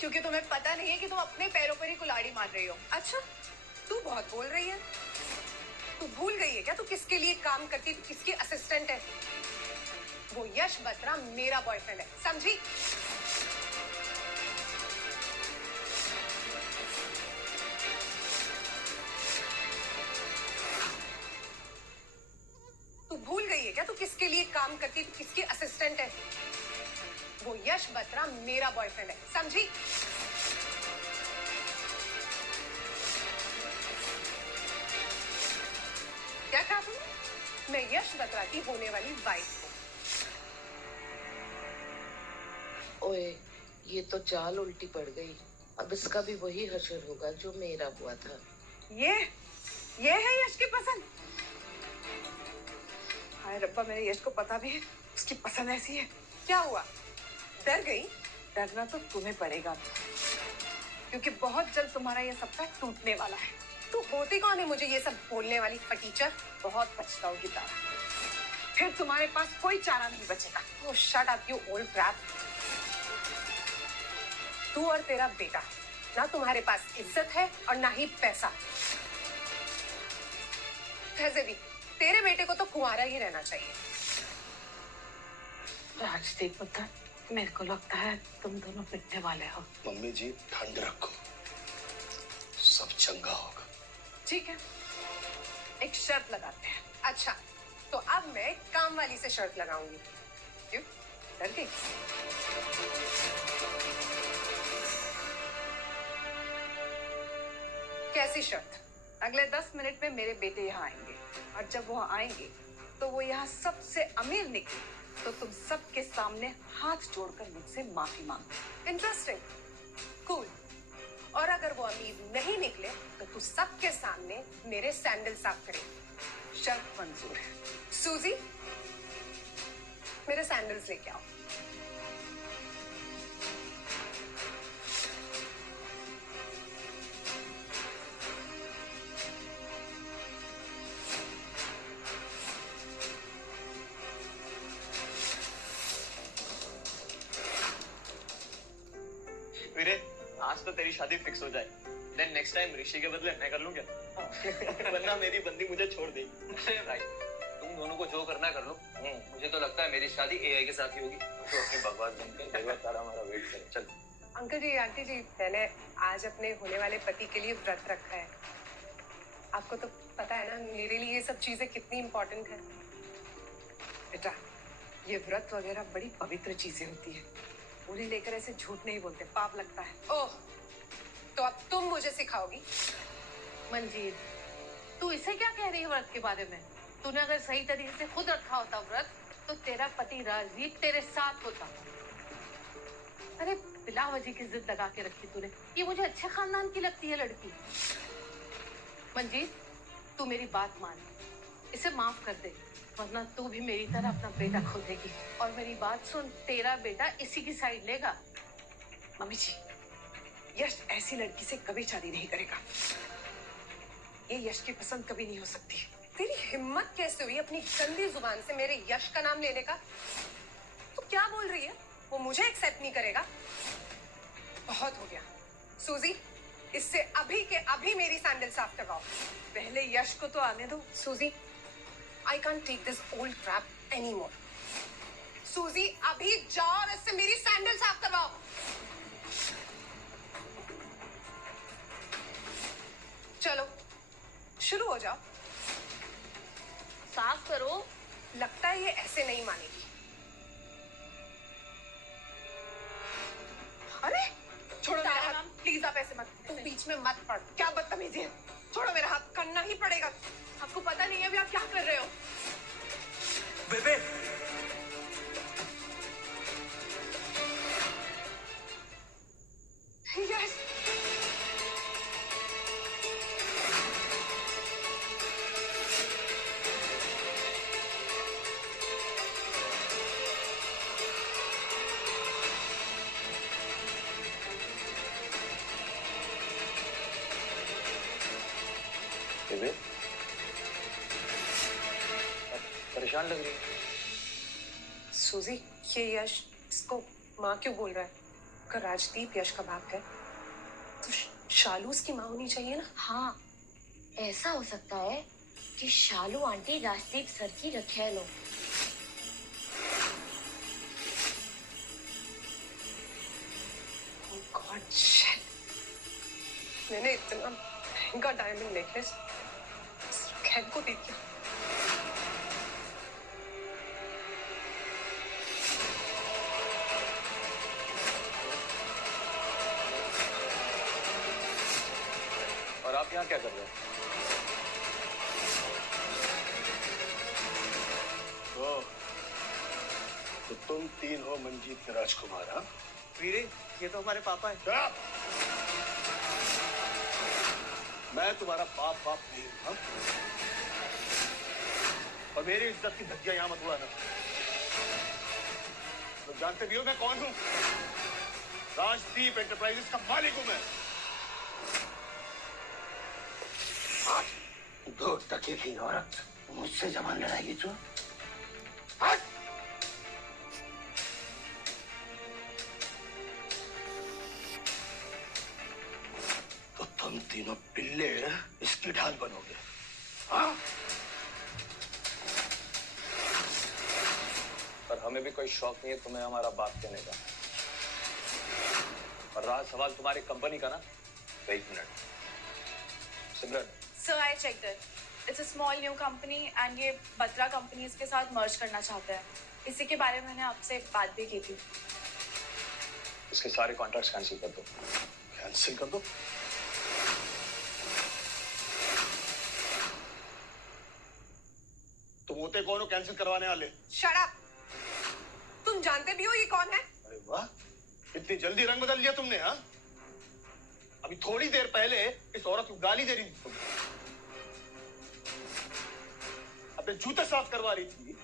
क्योंकि तुम्हें पता नहीं है कि तुम अपने पैरों पर ही कुल्हाड़ी मार रही हो। अच्छा, तू बहुत बोल रही है। तू भूल गई है क्या तू किसके लिए काम करती, तू किसकी असिस्टेंट है? वो यश बत्रा मेरा बॉयफ्रेंड है, समझी? तू भूल गई है क्या तू किसके लिए काम करती, तू किसकी असिस्टेंट है? वो यश बत्रा मेरा बॉयफ्रेंड है, समझी? क्या कहा तुमने? मैं यश बत्रा की होने वाली वाइफ हूँ। ओए, ये तो चाल उल्टी पड़ गई। अब इसका भी वही हशर होगा जो मेरा हुआ था। ये है यश की पसंद? हाय रब्बा, मेरे यश को पता भी है उसकी पसंद ऐसी है। क्या हुआ, डर गई? डरना तो तुम्हें पड़ेगा, क्योंकि बहुत जल्द तुम्हारा ये सपना टूटने वाला है। तू होती कौन है मुझे ये सब बोलने वाली फटीचर? बहुत पछताओगी तारा, फिर तुम्हारे पास कोई चारा नहीं बचेगा। Oh shut up you old crap. तू और तेरा बेटा, ना तुम्हारे पास इज्जत है और ना ही पैसा। वैसे भी तेरे बेटे को तो कुंवारा ही रहना चाहिए। राजदीप पुत्र, मेरे को लगता है तुम दोनों पिटने वाले हो। मम्मी जी ठंड रखो, सब चंगा होगा। ठीक है, एक शर्त लगाते हैं। अच्छा, तो अब मैं काम वाली से शर्त लगाऊंगी। क्यों, डर गई? कैसी शर्त? अगले 10 मिनट में मेरे बेटे यहाँ आएंगे, और जब वो आएंगे तो वो यहाँ सबसे अमीर निकले तो तुम सबके सामने हाथ जोड़कर मुझसे माफी मांगो। Interesting, cool. और अगर वो अमीर नहीं निकले तो तू सबके सामने मेरे सैंडल साफ करे। शर्त मंजूर है। सूजी, मेरे सैंडल्स लेके आओ। वीरे, आज तो तेरी शादी फिक्स हो जाए, देन नेक्स्ट टाइम ऋषि के बदले मैं कर लूं क्या? वरना मेरी बंदी मुझे छोड़ देगी। अरे भाई, तुम दोनों को जो करना कर लो। मुझे तो लगता है मेरी शादी एआई के साथ ही होगी। तो अपनी बकवास बनकर देवा तारा हमारा वेट करे। चल अंकल जी, आंटी जी, मैंने आज अपने होने वाले पति के लिए व्रत रखा है। आपको तो पता है ना मेरे लिए ये सब चीजें कितनी इम्पोर्टेंट है। बेटा, ये व्रत वगैरह बड़ी पवित्र चीजें होती है, उन्हें लेकर ऐसे झूठ नहीं बोलते, पाप लगता है। ओह, तो अब तुम मुझे सिखाओगी? मंजीत, तू इसे क्या कह रही है व्रत के बारे में? तूने अगर सही तरीके से खुद रखा होता व्रत, तो तेरा पति राजदीप तेरे साथ होता। अरे बिलावजी की जिद लगा के रखी तूने। ये मुझे अच्छे खानदान की लगती है लड़की। मंजीत, तू मेरी बात मान, इसे माफ कर दे, वरना तू भी मेरी तरह अपना बेटा खो देगी। और मेरी बात सुन, तेरा बेटा इसी की साइड लेगा। मम्मी जी, यश ऐसी लड़की से कभी शादी नहीं करेगा। ये यश की पसंद कभी नहीं हो सकती। तेरी हिम्मत कैसे हुई अपनी गंदी जुबान से मेरे यश का नाम लेने का? तू क्या बोल रही है? वो मुझे एक्सेप्ट नहीं करेगा? बहुत हो गया। सूजी, इससे अभी के अभी मेरी सैंडल साफ करवाओ। पहले यश को तो आने दो। सूजी, I can't take this old crap anymore. सूजी, अभी जाओ और इससे मेरी सैंडल साफ करवाओ। चलो, शुरू हो जाओ। साफ करो। लगता है ये ऐसे नहीं मानेगी। अरे छोड़ो मेरा हाथ, प्लीज आप ऐसे मत, तुम बीच में मत पड़। क्या बदतमीजी है, छोड़ो मेरा हाथ, करना ही पड़ेगा। आपको पता नहीं है अभी आप क्या कर रहे हो? बेबे, यस, बेबे, परेशान लग रही है। सूजी, ये यश इसको माँ क्यों बोल रहा है? अगर राजदीप यश का बाप है तो शालू उसकी माँ होनी चाहिए ना। हाँ, ऐसा हो सकता है कि शालू आंटी राजदीप सर की रखेल हो। गॉड शिट, मैंने इतना महंगा डायमंड नेकलेस रखेल को दे दिया। और आप यहाँ क्या कर रहे हैं? तो तुम तीन हो मंजीत के राजकुमार? हाँ वीरे, ये तो हमारे पापा है। Shut up! मैं तुम्हारा बाप नहीं हूं। हाँ? और मेरी इज्जत की धज्जियां यहां मत उड़ाना। तुम जानते भी हो मैं कौन हूं? राजदीप एंटरप्राइजेस का मालिक हूं मैं। दो टके की औरत मुझसे जबान लड़ाएगी तू? तो तुम तीनों पिल्ले इसकी ढाल बनोगे। हाँ? पर हमें भी कोई शौक नहीं है तुम्हें हमारा बाप कहने का। और रहा सवाल तुम्हारी कंपनी का ना, तो एक minute. Simran, Sir, I checked it. It's a small new company and ये बत्रा कंपनीज के साथ मर्ज करना चाहते हैं। इसी के बारे में मैंने आपसे बात भी की थी। इसके सारे कॉन्ट्रैक्ट्स कैंसिल कर दो। कैंसिल कर दो? तुम होते कौन हो कैंसिल करवाने वाले? Shut up! तुम जानते भी हो ये कौन है? अरे वाह, इतनी जल्दी रंग बदल लिया तुमने। हाँ, अभी थोड़ी देर पहले इस औरत को गाली दे रही थी तुम, अपने जूते साफ करवा रही थी।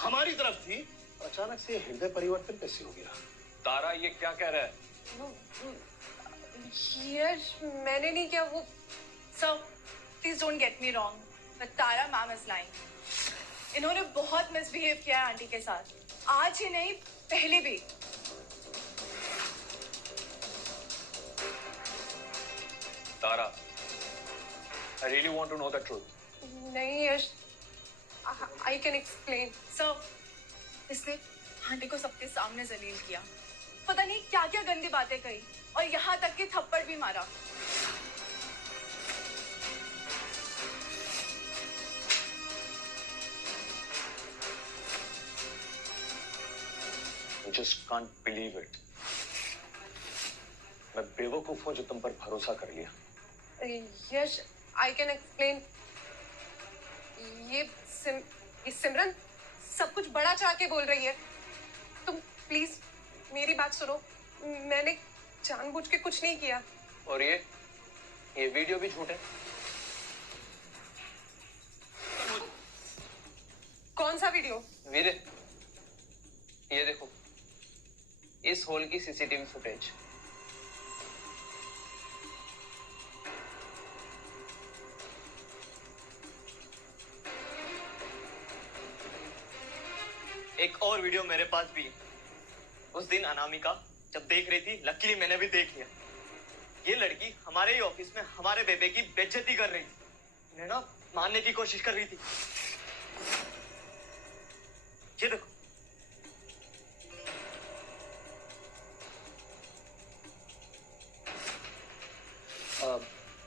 हमारी तरफ थी, अचानक से हृदय परिवर्तन कैसे हो गया? तारा, ये क्या कह रहा है? यश, मैंने नहीं किया वो। Sir, please don't get me wrong, but Tara ma'am is lying. इन्होंने बहुत मिसबिहेव किया है आंटी के साथ, आज ही नहीं पहले भी। तारा, I really want to know the truth. नहीं यश, I can explain. Sir, इसने आंटी को सबके सामने जलील किया, पता नहीं क्या क्या गंदी बातें कही और यहाँ तक कि थप्पड़ भी मारा। I just can't believe it. मैं बेवकूफ हूं जो तुम पर भरोसा कर लिया। यश, I can explain. ये सिमरन सब कुछ बड़ा चाह के बोल रही है। तुम प्लीज मेरी बात सुनो, मैंने जानबूझ के कुछ नहीं किया। और ये वीडियो भी झूठ है। कौन सा वीडियो? वीरे, ये देखो, इस होल की सीसीटीवी फुटेज। एक और वीडियो मेरे पास भी है। उस दिन अनामिका जब देख रही थी, लकीली मैंने भी देख लिया। ये लड़की हमारे ही ऑफिस में हमारे बेबे की बेइज्जती कर रही थी, उन्हें ना मारने की कोशिश कर रही थी। ये देखो।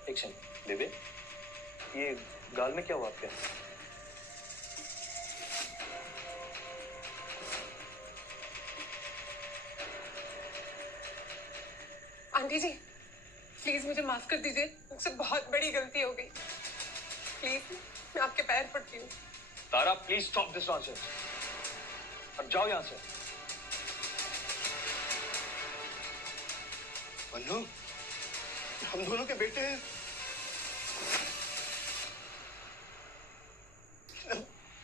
एक सेकंड बेबे, ये गाल में क्या हुआ आपके? आंटी जी प्लीज मुझे माफ कर दीजिए, मुझसे बहुत बड़ी गलती हो गई। प्लीज मैं आपके पैर पड़ती हूँ। तारा प्लीज स्टॉप दिस नॉनसेंस और जाओ यहाँ से। मन्नू, हम दोनों के बेटे हैं।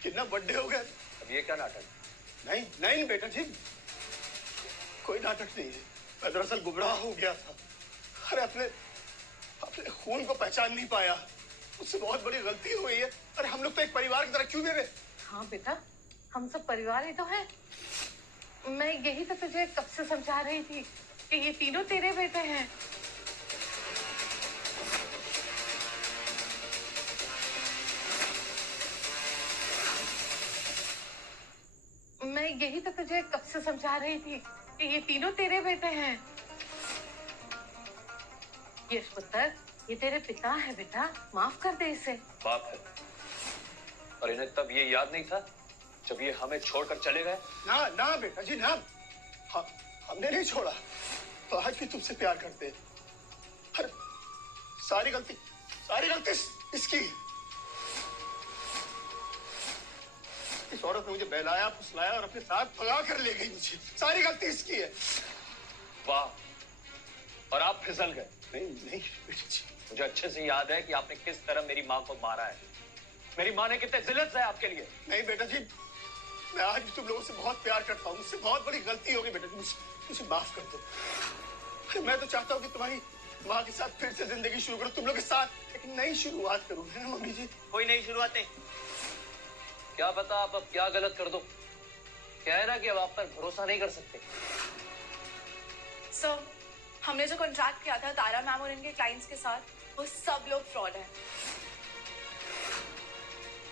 कितना बर्थडे हो गया। अब ये क्या नाटक? नहीं नहीं बेटा जी, कोई नाटक नहीं है। मैं दरअसल गुमराह हो गया था। अरे अपने खून को पहचान नहीं पाया, उससे बहुत बड़ी गलती हो गई है। अरे हम लोग तो एक परिवार की तरह क्यों बेबे? हाँ बेटा, हम सब परिवार ही तो है। मैं यही तो तुझे कब से समझा रही थी कि ये तीनों तेरे बेटे हैं। मैं यही तो तुझे कब से समझा रही थी कि ये तीनों तेरे बेटे हैं। यश पुत्र, ये तेरे पिता है बेटा, माफ कर दे इसे। बाप है, और इन्हें तब ये याद नहीं था जब ये हमें छोड़कर चले गए। ना ना बेटा जी ना, हमने नहीं छोड़ा, तो आज भी तुमसे प्यार करते हैं। अरे सारी गलती इसकी। इस औरत ने मुझे बहलाया, फुसलाया और अपने साथ भगा कर ले गई मुझे। सारी गलती इसकी है। वाह, और आप फिसल गए। नहीं मुझे अच्छे से याद है कि आपने किस तरह मेरी माँ को मारा है। मेरी माँ ने कितने जिल्लत है आपके लिए। नहीं बेटा जी, मैं आज भी तुम लोगों से बहुत प्यार करता हूँ। मुझसे बहुत बड़ी गलती हो गई बेटा जी, मुझे माफ कर दो। मैं तो चाहता हूँ कि तुम्हारी माँ के साथ फिर से जिंदगी शुरू करूँ, तुम लोग के साथ एक नई शुरुआत करूँ, है ना मम्मी जी? कोई नई शुरुआत नहीं। क्या पता आप अब क्या गलत कर दो। क्या है ना कि अब आप पर भरोसा नहीं कर सकते। सर, हमने जो कॉन्ट्रैक्ट किया था तारा मैम और इनके क्लाइंट्स के साथ, वो सब लोग फ्रॉड हैं।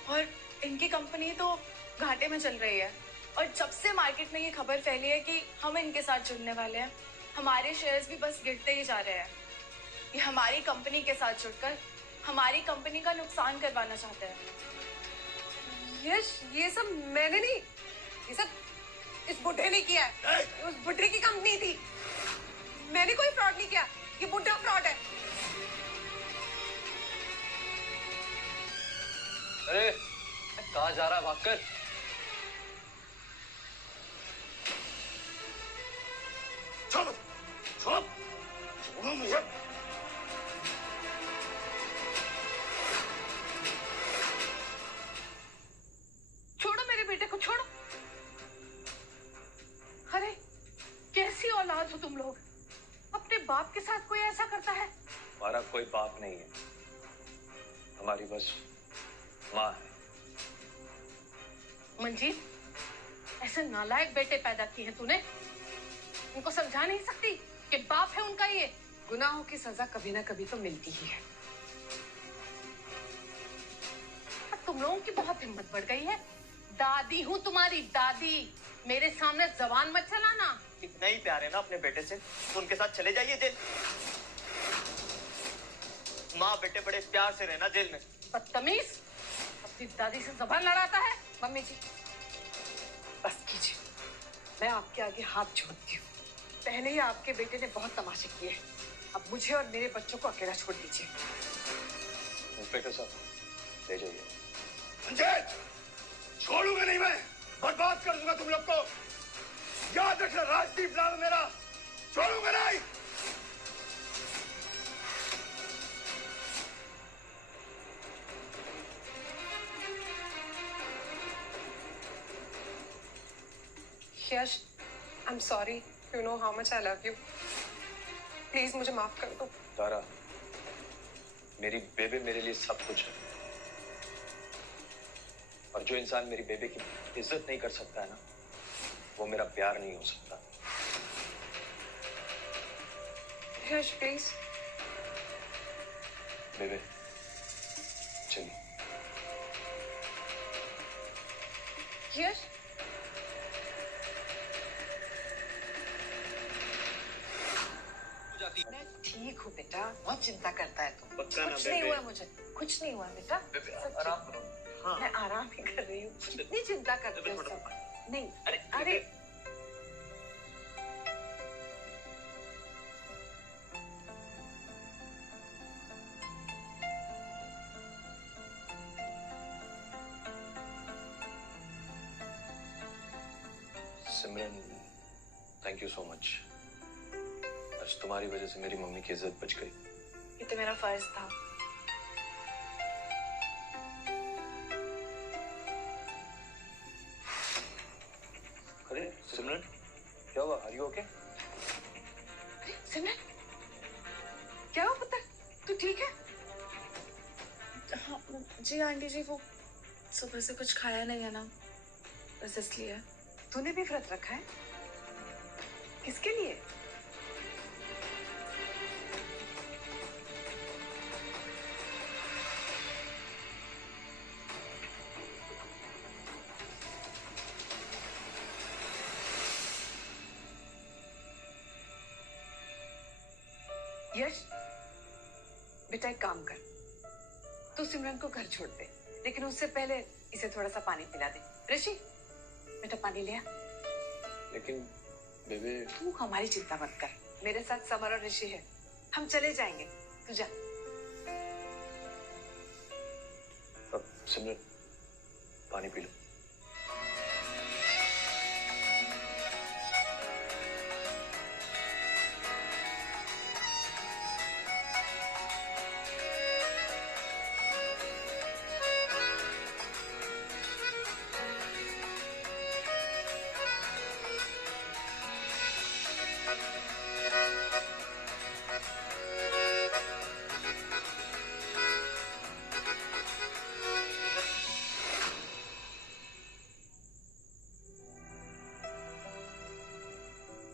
और इनकी कंपनी तो घाटे में चल रही है। और जब से मार्केट में ये खबर फैली है कि हम इनके साथ जुड़ने वाले हैं, हमारे शेयर्स भी बस गिरते ही जा रहे हैं। ये हमारी कंपनी के साथ जुड़कर हमारी कंपनी का नुकसान करवाना चाहते हैं। यश, ये सब मैंने नहीं, ये सब इस बुड्ढे ने किया है। उस बुड्ढे की कंपनी थी, मैंने कोई फ्रॉड नहीं किया। ये बुड्ढा फ्रॉड है। अरे कहाँ जा रहा है भागकर? छोड़ो मुझे। छोड़ो मेरे बेटे को, छोड़ो। अरे कैसी औलाद हो तुम लोग, अपने बाप के साथ कोई ऐसा करता है? हमारा कोई बाप नहीं है, हमारी बस माँ है। मंजीत, ऐसे नालायक बेटे पैदा किए हैं तूने, उनको समझा नहीं सकती कि बाप है उनका ये? गुनाहों की सजा कभी ना कभी तो मिलती ही है। तुम लोगों की बहुत हिम्मत बढ़ गई है। दादी हूँ तुम्हारी दादी, मेरे सामने जबान मत चलाना। इतना ही प्यार है ना अपने बेटे से, तो उनके साथ चले जाइए जेल। माँ बेटे बड़े प्यार से रहना जेल में। बदतमीज, अपनी दादी से जबान लड़ाता है। मम्मी जी बस कीजिए, मैं आपके आगे हाथ जोड़ती हूँ। पहले ही आपके बेटे ने बहुत तमाशे किए, अब मुझे और मेरे बच्चों को अकेला छोड़ दीजिए। इंस्पेक्टर साहब ले जाइए। मंजीत, छोड़ूंगा नहीं मैं, बर्बाद कर दूंगा तुम लोग को। याद रखना, राजदीप नाम मेरा, छोड़ूंगा नहीं। Yash, I am sorry, you know how much I love you. Please मुझे माफ कर दो। तारा, मेरी बेबे मेरे लिए सब कुछ है, और जो इंसान मेरी बेबे की इज्जत नहीं कर सकता है ना, वो मेरा प्यार नहीं हो सकता। यश प्लीज। बेबे चलिए। यश मैं ठीक हूँ बेटा, बहुत चिंता करता है तू। पक्का ना कुछ नहीं बेबे? हुआ मुझे, कुछ नहीं हुआ बेटा। सच्ची। आराम करो। हाँ। मैं आराम ही कर रही हूँ। कितनी चिंता करते हो सब। नहीं अरे सिमरन, थैंक यू सो मच। आज तुम्हारी वजह से मेरी मम्मी की इज्जत बच गई। ये तो मेरा फर्ज था। अरे सिमरन, क्या हुआ? Are you okay? सिमरन, क्या हुआ पुत्र? तू ठीक है? हाँ जी आंटी जी, वो सुबह से कुछ खाया नहीं है ना, बस इसलिए। तूने भी व्रत रखा है? किसके लिए? यश बेटा एक काम कर, तू सिमरन को घर छोड़ दे, लेकिन उससे पहले इसे थोड़ा सा पानी पिला दे। ऋषि बेटा पानी ले आ। लेकिन बेबे। तू हमारी चिंता मत कर, मेरे साथ समर और ऋषि है, हम चले जाएंगे, तू जा। अब सिमरन पानी पी लो।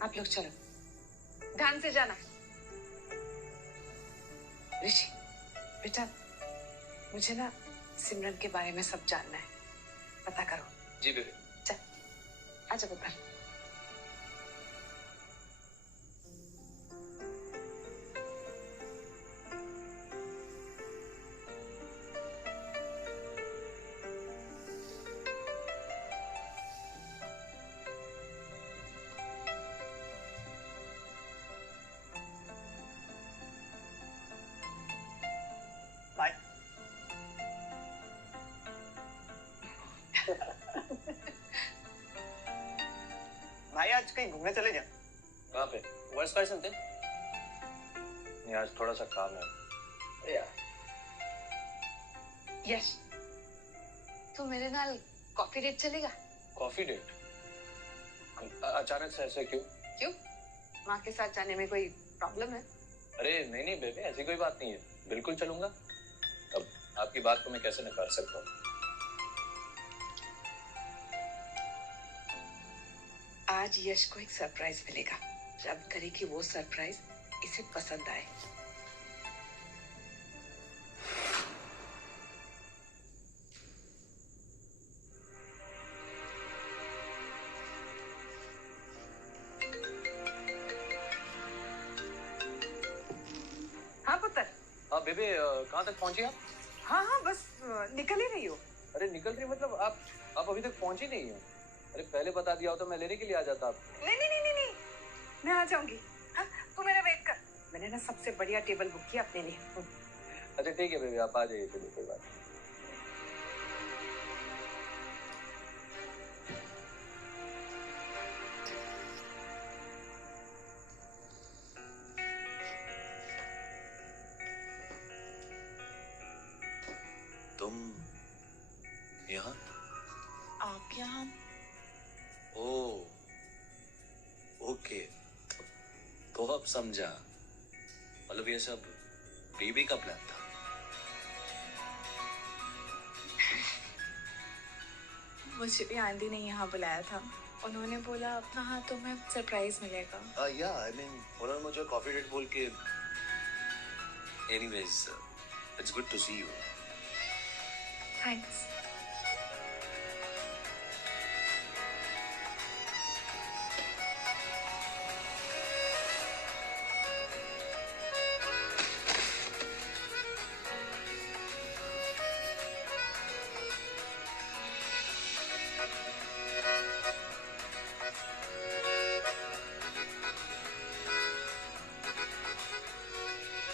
आप लोग चलो, ध्यान से जाना। ऋषि बेटा, मुझे ना सिमरन के बारे में सब जानना है, पता करो। जी बेबे। चल आजा पुत्र। बाय। भाई आज कहीं घूमने चले जा। कहाँ पे? वर्ष कर चलते। नहीं, आज थोड़ा सा काम है। अरे यार। यश तू मेरे नाल कॉफी डेट चलेगा? Coffee date? अचानक से ऐसे क्यों? क्यों, माँ के साथ जाने में कोई प्रॉब्लम है? अरे नहीं नहीं बेबे, ऐसी कोई बात नहीं है, बिल्कुल चलूंगा। अब आपकी बात को मैं कैसे नकार सकता हूँ? आज यश को एक सरप्राइज मिलेगा, रब करे कि वो सरप्राइज इसे पसंद आए। हाँ पुत्र। हाँ बेबे, कहाँ तक पहुंची आप? हाँ हाँ बस निकल ही रही हो। अरे निकल रही मतलब आप अभी तक पहुंची नहीं हो? अरे पहले बता दिया हो तो मैं लेने के लिए आ जाता। आप नहीं नहीं नहीं नहीं नहीं, मैं आ जाऊंगी। हाँ तू मेरा वेट कर, मैंने ना सबसे बढ़िया टेबल बुक किया अपने लिए। अच्छा ठीक है बेबी, आप आ जाइए, चलिए कोई बात नहीं। तुम यहाँ? आप यहाँ? ओ, ओके, तो अब समझा। मतलब ये सब बीबी का प्लान था। मुझे भी आंटी ने यहाँ बुलाया था। उन्होंने बोला हाँ तुम्हें सरप्राइज मिलेगा। या आई मीन उन्होंने मुझे कॉफी डेट बोल के। Anyways it's good to see you. Thanks.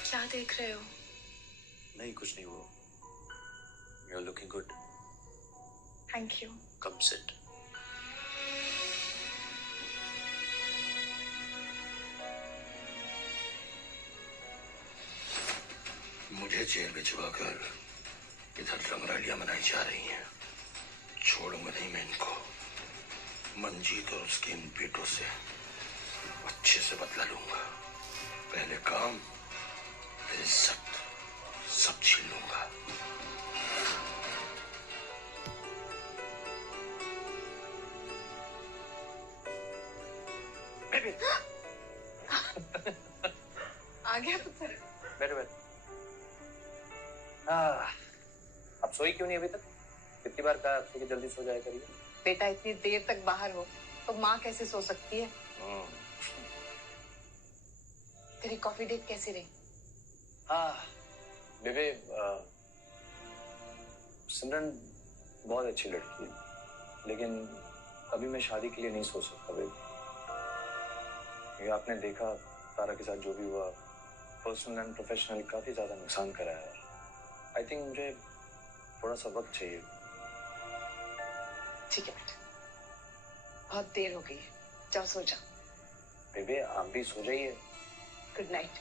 क्या देख रहे हो? नहीं कुछ नहीं, वो you are looking good. Thank you. Come sit. मुझे जेल में छुपाकर इधर रंगरलियां मनाई जा रही हैं। छोड़ूंगा नहीं मैं इनको। मंजीत और उसके इन बेटों से अच्छे से बदला लूंगा। पहले काम, फिर इज्जत, सब छीन लूंगा। आ गया पुत्र। बैठो बैठो। अब सोई क्यों नहीं अभी तक? कितनी बार कहा आपसे कि जल्दी सो जाया करिए। बेटा इतनी देर तक बाहर हो तो माँ कैसे सो सकती है? तेरी कॉफी डेट कैसी रही? बेबे सिमरन बहुत अच्छी लड़की है, लेकिन अभी मैं शादी के लिए नहीं सोच सकता बेबी। ये आपने देखा तारा के साथ जो भी हुआ, पर्सनल एंड प्रोफेशनल काफी ज्यादा नुकसान करा है। आई थिंक मुझे थोड़ा सा वक्त चाहिए। ठीक है बेटा, बहुत देर हो गई है, जाओ सो जाओ। बेबे आप भी सो जाइए। Good night.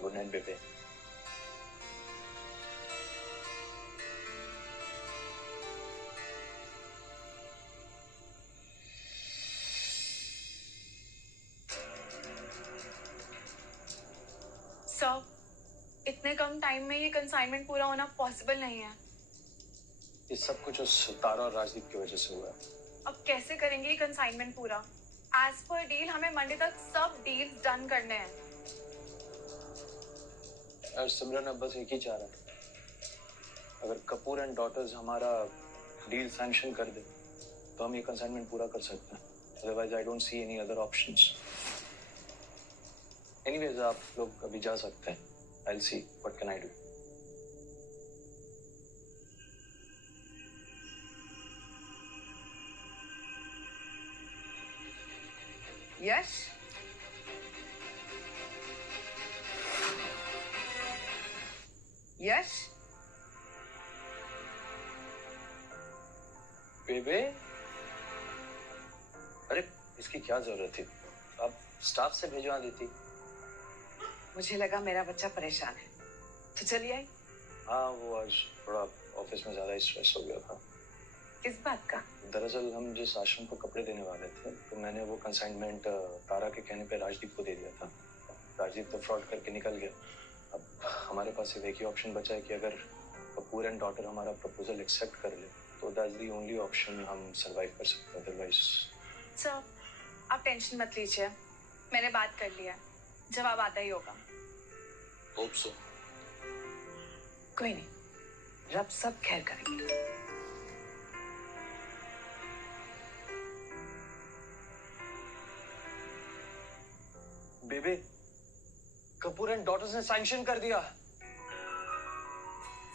गुड नाइट बेबे। सर, इतने कम टाइम में ये कंसाइनमेंट पूरा होना पॉसिबल नहीं है। ये सब कुछ उस तारा और राजदीप की वजह से हुआ है। अब कैसे करेंगे ये कंसाइनमेंट पूरा? एज पर डील हमें मंडे तक सब डील्स डन करने हैं। और सिमरन अब बस एक ही चाह रहा है, अगर कपूर एंड डॉटर्स हमारा डील सैंक्शन कर दे तो हम ये कंसाइनमेंट पूरा कर सकते हैं। Otherwise I don't see any other options. Anyways आप लोग अभी जा सकते हैं। I will see what can I do. Yash, Yash, babe, अरे इसकी क्या जरूरत थी? आप स्टाफ से भिजवा देती। मुझे लगा मेरा बच्चा परेशान है तो चली आई। हाँ, वो आज थोड़ा ऑफिस में ज्यादा ही स्ट्रेस हो गया था। किस बात का? दरअसल हम जिस आश्रम को कपड़े देने वाले थे तो मैंने वो कंसाइनमेंट तारा के कहने पे राजदीप को दे दिया था। राजदीप तो फ्रॉड करके निकल गया। अब हमारे पास सिर्फ एक ही ऑप्शन बचा है कि अगर कपूर एंड डॉटर हमारा प्रपोजल एक्सेप्ट कर ले तो दैट्स द ओनली ऑप्शन हम सरवाइव कर सकते हैं। अदरवाइज सर, आप टेंशन मत लीजिए, मैंने बात कर लिया, जवाब आता ही होगा। Hope so. कोई नहीं, रब सब खैर करेंगे। बेबे, कपूर एंड डॉटर्स ने सैंक्शन कर दिया।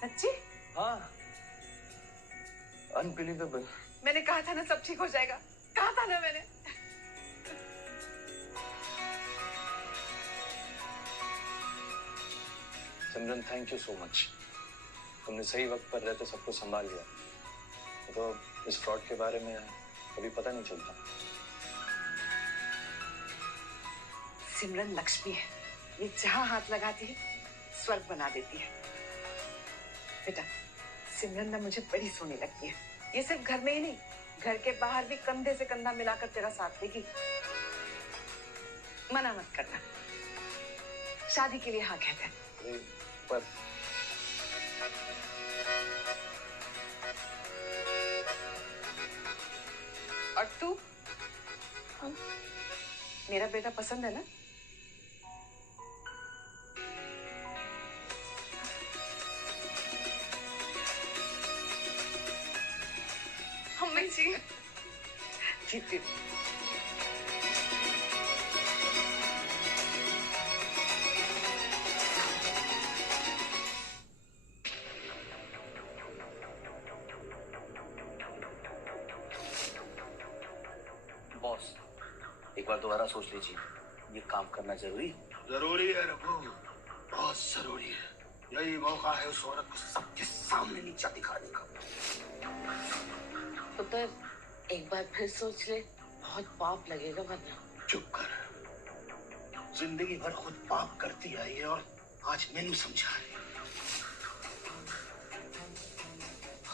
सच्ची? हाँ, अनबिलीवेबल। मैंने कहा था ना सब ठीक हो जाएगा, कहा था ना मैंने। सिमरन, थैंक यू सो मच। तुमने सही वक्त पर रहते सबको संभाल लिया, तो इस फ्रॉड के बारे में कभी पता नहीं चलता। सिमरन लक्ष्मी है, ये जहां हाथ लगाती है स्वर्ग बना देती है। बेटा, सिमरन ना मुझे बड़ी सोनी लगती है। ये सिर्फ घर में ही नहीं, घर के बाहर भी कंधे से कंधा मिलाकर तेरा साथ देगी। मना मत करना, शादी के लिए हाँ कहते हैं। पर और तू? मेरा बेटा पसंद है ना? अम्मी जी जीती। बॉस, एक बार दोबारा सोच लीजिए, ये काम करना जरूरी है। जरूरी है रघु, बहुत जरूरी है। यही मौका है उस औरत को सबके सामने नीचा दिखाने का। पुत्र, एक बार फिर सोच ले, बहुत पाप लगेगा वरना। चुप कर। जिंदगी भर खुद पाप करती आई है और आज मैनू समझा रही।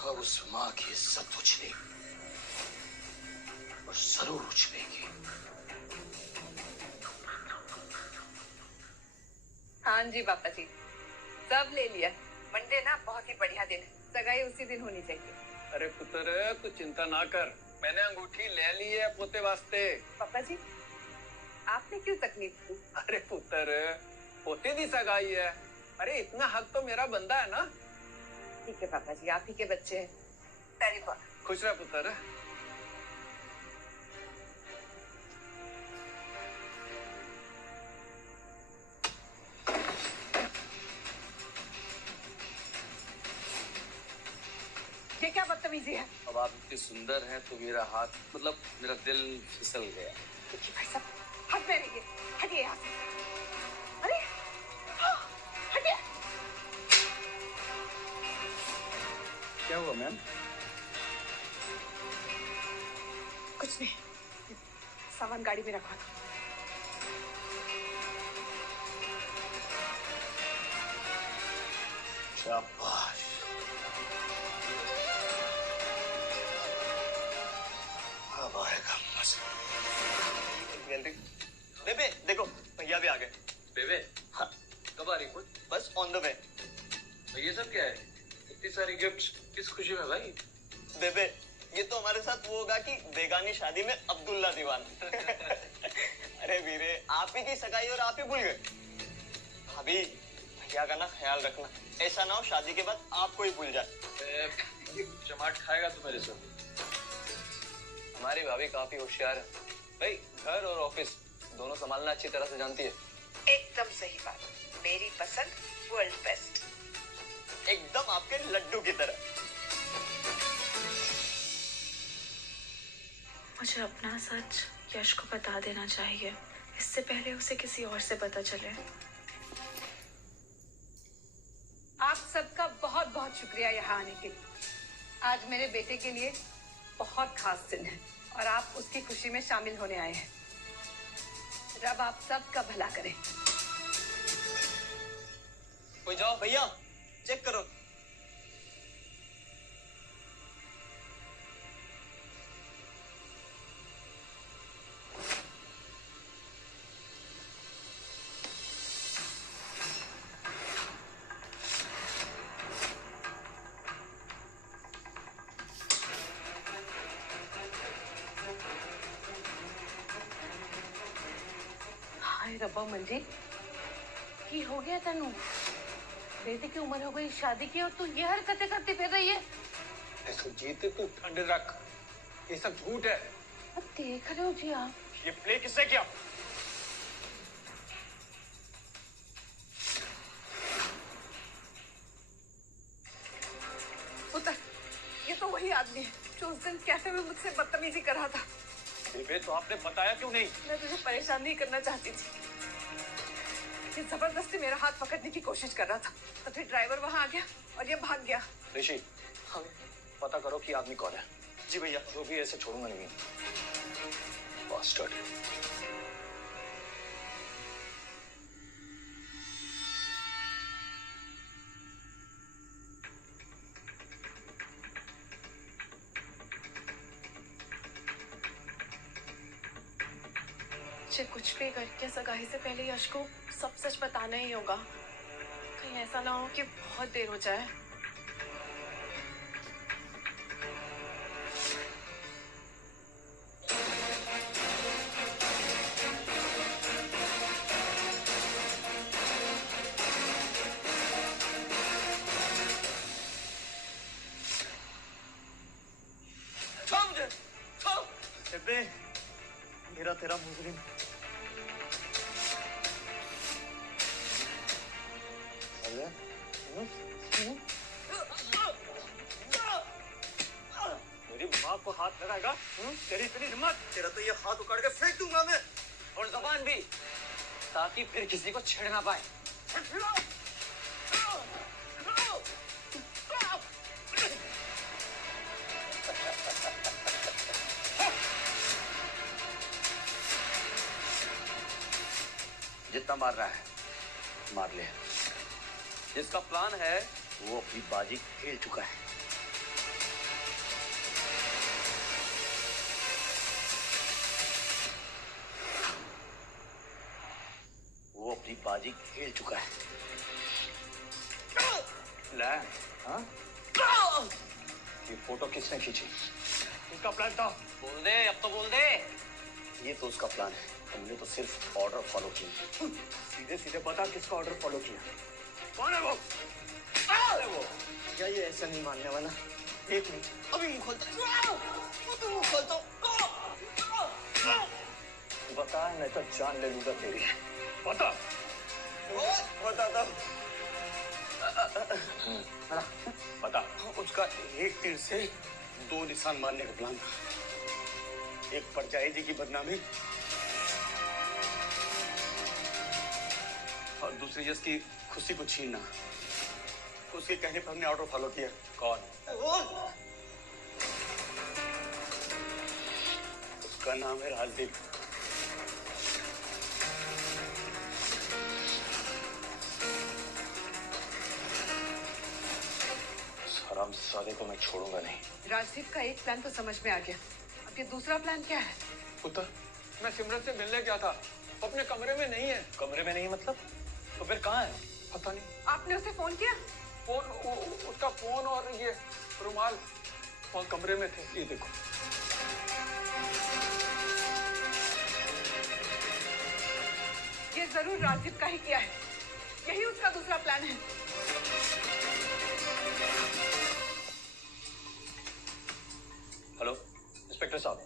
अब उस माँ की इज्जत उछली और जरूर उछलेगी। हाँ जी पापा जी, सब ले लिया। मंडे ना बहुत ही बढ़िया दिन है, सगाई उसी दिन होनी चाहिए। अरे पुत्र, तू चिंता ना कर, मैंने अंगूठी ले ली है पोते वास्ते। पापा जी, आपने क्यों तकलीफ की? अरे पुत्र, पोते दी सगाई है, अरे इतना हक तो मेरा बंदा है ना। ठीक है पापा जी, आप ही के बच्चे हैं। Very good. खुश रह पुत्र। ये क्या बदतमीजी है? अब आप इतनी सुंदर हैं तो मेरा हाथ, मतलब मेरा दिल फिसल गया। देखिए भाई साहब, हट में रहिए, हटिए यहाँ से। अरे हटिए। क्या हुआ मैम? कुछ नहीं, सामान गाड़ी में रखवा दो। शाबाश। अब आएगा मजा। बेबे देखो, भैया भी आ गए। बेबे, हाँ। कब आ रही खुद? बस ऑन द वे। तो ये सब क्या है? इतनी सारी गिफ्ट्स किस खुशी में भाई? बेबे, ये तो हमारे साथ वो होगा कि बेगानी शादी में अब्दुल्ला दीवान। अरे वीरे, आप ही की सगाई और आप ही भूल गए। भाभी, भैया का ना ख्याल रखना, ऐसा ना हो शादी के बाद आपको ही भूल जाए। चमाट खाएगा तू मेरे से। हमारी भाभी काफी होशियार है भाई, घर और ऑफिस दोनों संभालना अच्छी तरह से जानती है। एकदम सही बात, मेरी पसंद वर्ल्ड बेस्ट। एकदम आपके लड्डू की तरह। मुझे अपना सच यश को बता देना चाहिए, इससे पहले उसे किसी और से पता चले। आप सबका बहुत बहुत शुक्रिया यहाँ आने के लिए। आज मेरे बेटे के लिए बहुत खास दिन है और आप उसकी खुशी में शामिल होने आए हैं। रब आप सबका भला करे। कोई जाओ भैया, चेक करो। हाय रब्बा मंजी, की हो गया तेनू? बेटे की उम्र हो गई शादी की और तू ये हरकतें करती फिर रही है। सुजीत, तू ठंड रख, ये सब झूठ है। अब देख रहे हो जी आप, ये प्ले किसने किया? पुत्र, ये तो वही आदमी है जो उस दिन कैफे में मुझसे बदतमीजी कर रहा था। बेबे, तो आपने बताया क्यों नहीं? मैं तुझे परेशान नहीं करना चाहती थी, ये जबरदस्ती मेरा हाथ पकड़ने की कोशिश कर रहा था, तो फिर ड्राइवर वहां आ गया और ये भाग गया। ऋषि, पता करो कि आदमी कौन है। जी भैया। जो भी ऐसे छोड़ूंगा नहीं। बास्टर्ड। मुझे कुछ भी करके सगाई से पहले यश को सब सच बताना ही होगा, कहीं ऐसा ना हो कि बहुत देर हो जाए। बे मेरा तेरा मुजरिम। मेरी माँ को हाथ लगाएगा? तेरी इतनी हिम्मत? तेरा तो ये हाथ उखाड़ के फेंक दूंगा मैं। और जबान भी, ताकि फिर किसी को छेड़ ना पाए। जितना मार रहा है मार ले। जिसका प्लान है वो अपनी बाजी खेल चुका है। वो अपनी बाजी खेल चुका है। ले, हाँ? ये फोटो किसने खींची? इसका प्लान था। बोल दे, अब तो बोल दे। ये तो उसका प्लान है, हमने तो सिर्फ ऑर्डर फॉलो किया। सीधे सीधे बता किसका ऑर्डर फॉलो किया? कौन है वो? क्या ये ऐसा नहीं मानने वाला? एक मिनट, अभी नहीं खोलता। तू खोलता। बता, मैं तो जान ले लूंगा तेरी। बता। बता दो। बता। उसका एक तीर से 2 निशान मारने का प्लान था। एक परजाई जी की बदनामी और दूसरी जस की खुशी को छीनना। उसके कहने पर हमने ऑर्डर फॉलो किया। कौन? उसका नाम है राजदीप। हरामजादे को मैं छोड़ूंगा नहीं। राजदीप का एक प्लान तो समझ में आ गया, अब ये दूसरा प्लान क्या है? पुत्र, मैं सिमरन से मिलने गया था, अपने कमरे में नहीं है। कमरे में नहीं मतलब? तो फिर कहाँ है? पता नहीं। आपने उसे फोन किया? फोन, उसका फोन और ये रुमाल वहाँ कमरे में थे। ये देखो। ये जरूर राजदीप का ही किया है, यही उसका दूसरा प्लान है। हेलो इंस्पेक्टर साहब।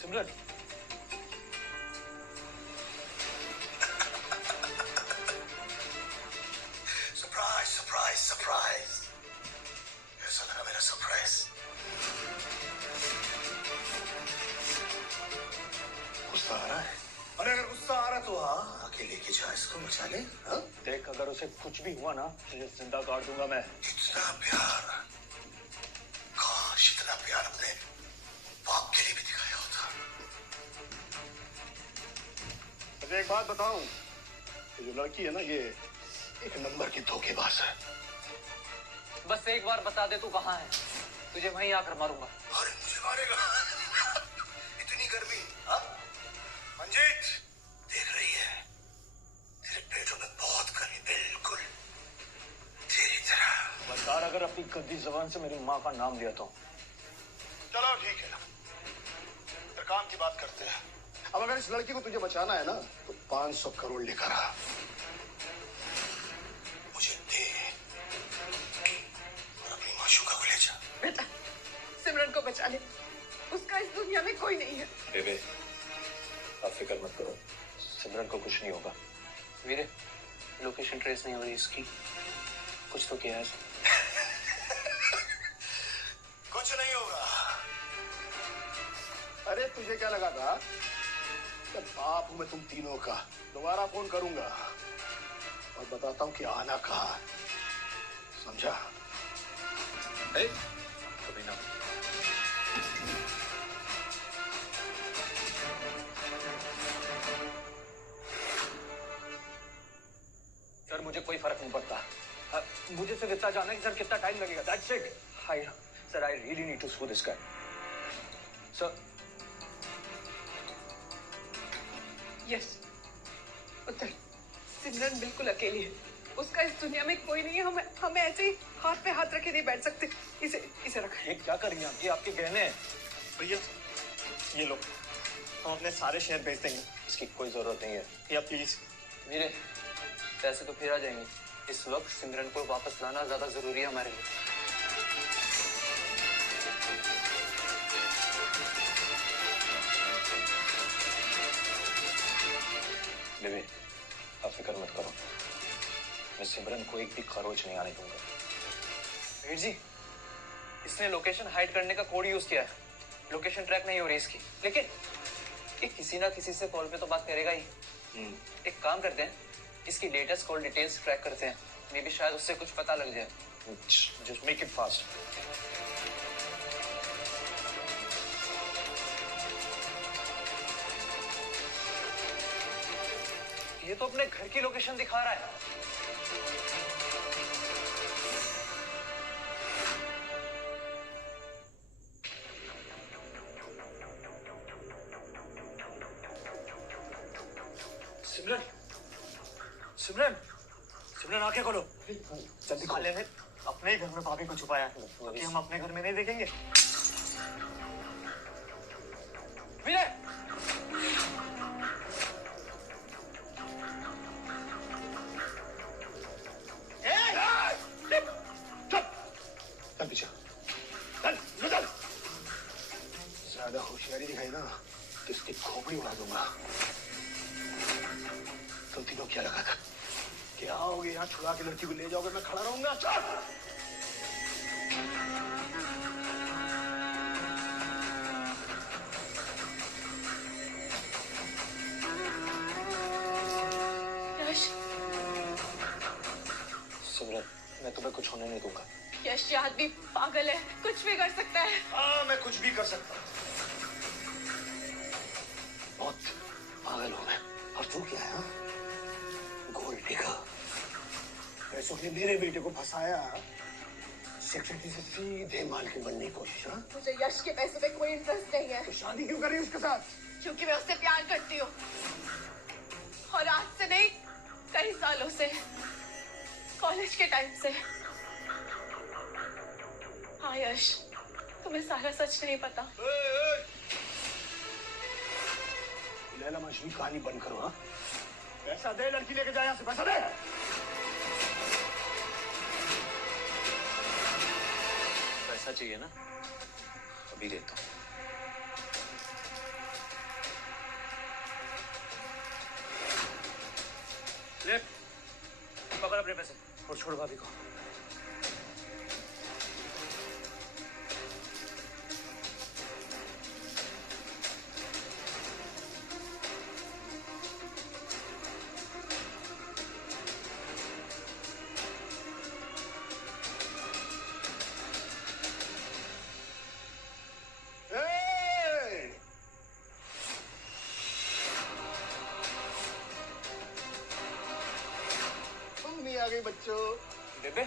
सिमरन, सरप्राइज सरप्राइज सरप्राइज। ऐसा लगा मेरा सरप्राइज। गुस्सा आ रहा है? अरे अगर गुस्सा आ रहा तो आके लेके जा, इसको बचा ले। हाँ? देख, अगर उसे कुछ भी हुआ ना, तुझे जिंदा काट दूंगा मैं। इतना प्यार, काश इतना प्यार अपने बाप के लिए भी दिखाया होता। अरे एक बात बताऊं, ये जो लड़की है ना, ये एक नंबर की धोखेबाज है। बस एक बार बता दे तू कहाँ है, तुझे वहीं आकर मारूंगा। अरे मुझे मारेगा? इतनी गर्मी? हाँ? मंजीत देख रही है, तेरे पेटों में बहुत गर्मी, बिल्कुल तेरी तरह। बता, अगर अपनी गंदी जबान से मेरी माँ का नाम लिया तो। चलो ठीक है, फिर काम की बात करते हैं। अब अगर इस लड़की को तुझे बचाना है ना, तो 500 करोड़ लेकर आ। मुझे दे और अपनी माशूका को ले जा। बेटा, सिमरन को बचा ले, उसका इस दुनिया में कोई नहीं है। बेबे, आप फिक्र मत करो, सिमरन को कुछ नहीं होगा। वीरे, लोकेशन ट्रेस नहीं हो रही इसकी, कुछ तो किया है। कुछ नहीं होगा। अरे तुझे क्या लगा था? बाप हूं मैं तुम तीनों का। दोबारा फोन करूंगा और बताता हूं कि आना कहाँ। समझा? कभी ना। सर, मुझे कोई फर्क नहीं पड़ता। मुझे सिर्फ इतना जानना है कि सर कितना टाइम लगेगा। That's it. Sir, I really need to sue this guy. Sir. Yes उत्तर, सिमरन बिल्कुल अकेली है, उसका इस दुनिया में कोई नहीं है। हमें ऐसे ही हाथ पे हाथ रखे नहीं बैठ सकते। इसे रख। ये क्या कर रही हैं आप? ये आपके गहने हैं। भैया ये लो, हम अपने सारे शेयर बेच देंगे। इसकी कोई जरूरत नहीं है। या प्लीज वीरे, पैसे तो फिर आ जाएंगे। इस वक्त सिमरन को वापस लाना ज्यादा जरूरी है हमारे लिए। बेबी, आप फिक्र मत करो, मैं सिमरन को एक भी खरोच नहीं आने दूंगा। वीर जी, इसने लोकेशन हाइड करने का कोड यूज किया है। लोकेशन ट्रैक नहीं हो रही इसकी, लेकिन ये किसी ना किसी से कॉल पे तो बात करेगा ही। एक काम करते हैं, इसकी लेटेस्ट कॉल डिटेल्स ट्रैक करते हैं, मे भी शायद उससे कुछ पता लग जाए। Just make it fast. ये तो अपने घर की लोकेशन दिखा रहा है। सिमरन, सिमरन, सिमरन आंखें खोलो। जल्दी साले ने अपने ही घर में भाभी को छुपाया है, कि हम अपने घर में नहीं देखेंगे। विनय! चल पीछे, चल, चल। ज्यादा होशियारी दिखाई ना, तो इसकी खोपड़ी उड़ा दूंगा। तुम तीनों क्या लगा था? क्या आओगे यहाँ छुड़ा के लड़की को ले जाओगे, मैं खड़ा रहूंगा। चल। यश, सिमरन, मैं तुम्हें कुछ होने नहीं दूंगा। यश ये आदमी पागल है, कुछ भी कर सकता है। हाँ, मैं कुछ भी कर सकता हूँ। बहुत पागल हूँ मैं। और तू क्या है? Gold digger. पैसों ने मेरे बेटे को फंसाया, सेक्रेटरी से सीधे मालकिन बनने की कोशिश। हाँ? मुझे यश के पैसे पे कोई इंटरेस्ट नहीं है। तो शादी क्यों कर रही है उसके साथ? क्योंकि मैं उससे प्यार करती हूँ, और आज से नहीं, कई सालों से, कॉलेज के टाइम से। हाँ यश, तुम्हें सारा सच नहीं पता। लैला मजनू की कहानी बंद करो। हाँ, पैसा दे, लड़की लेके जा यहाँ से, पैसा दे। पैसा चाहिए ना? अभी देता हूँ। ले, पकड़ अपने पैसे और छोड़ भाभी को। आ गई बच्चों। बेबे,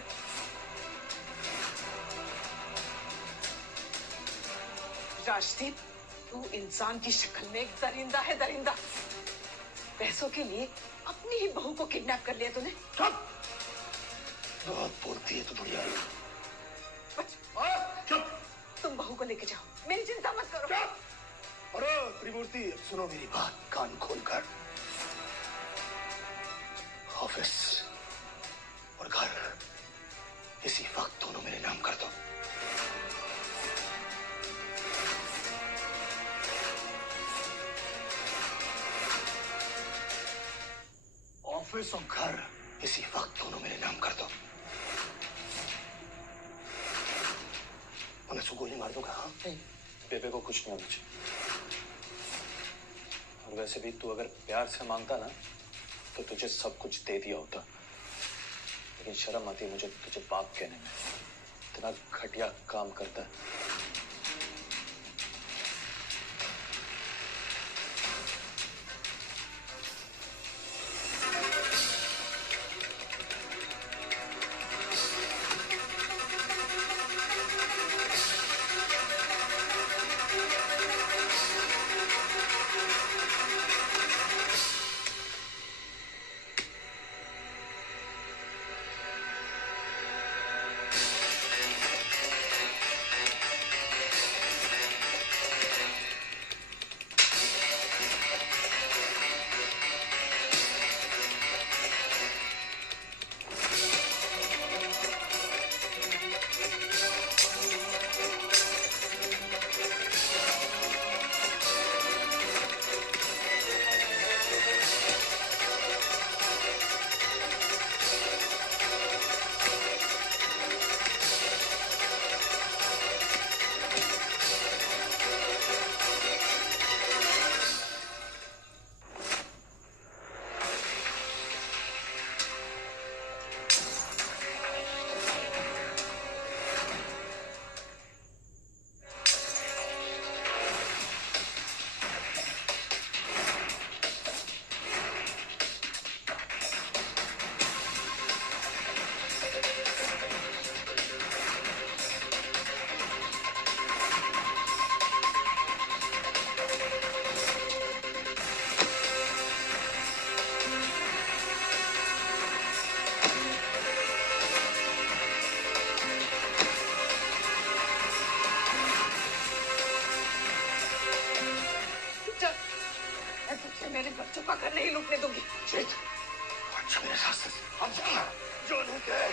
राजदीप, तू इंसान की शक्ल में एक दरिंदा है, दरिंदा। पैसों के लिए अपनी ही बहू को किडनैप कर लिया तूने। चुप। बहुत बोलती है तू बुढ़िया। चुप। तुम बहू को लेके जाओ, मेरी चिंता मत करो। चुप। अरे त्रिमूर्ति, सुनो मेरी बात कान खोलकर। ऑफिस और घर इसी वक्त दोनों मेरे नाम कर दो। ऑफिस और घर इसी वक्त दोनों मेरे नाम कर दो, वरना उसको गोली मार दूंगा। हाँ, बेबे को कुछ नहीं होना चाहिए। और वैसे भी तू अगर प्यार से मांगता ना, तो तुझे सब कुछ दे दिया होता। लेकिन शर्म आती है मुझे तुझे बाप कहने में। इतना घटिया काम करता है। घर नहीं लूटने दूंगी। जीत, अच्छा मेरे साथ से हम जाना जो नहीं कहे।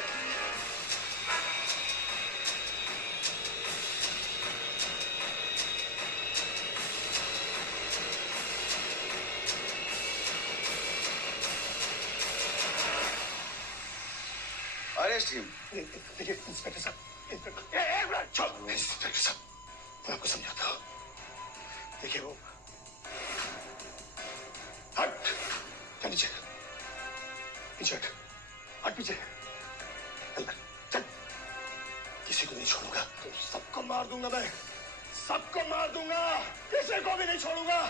Arrest him. देखिए इंस्पेक्टर साहब, एक मिनट छोड़। इंस्पेक्टर साहब, मैं आपको समझाता हूँ। देखिए वो हट, चल नीचे, पीछे हट, हट पीछे, अंदर चल। किसी को नहीं छोड़ूंगा, तो सबको मार दूंगा मैं, सबको मार दूंगा, किसी को भी नहीं छोड़ूंगा।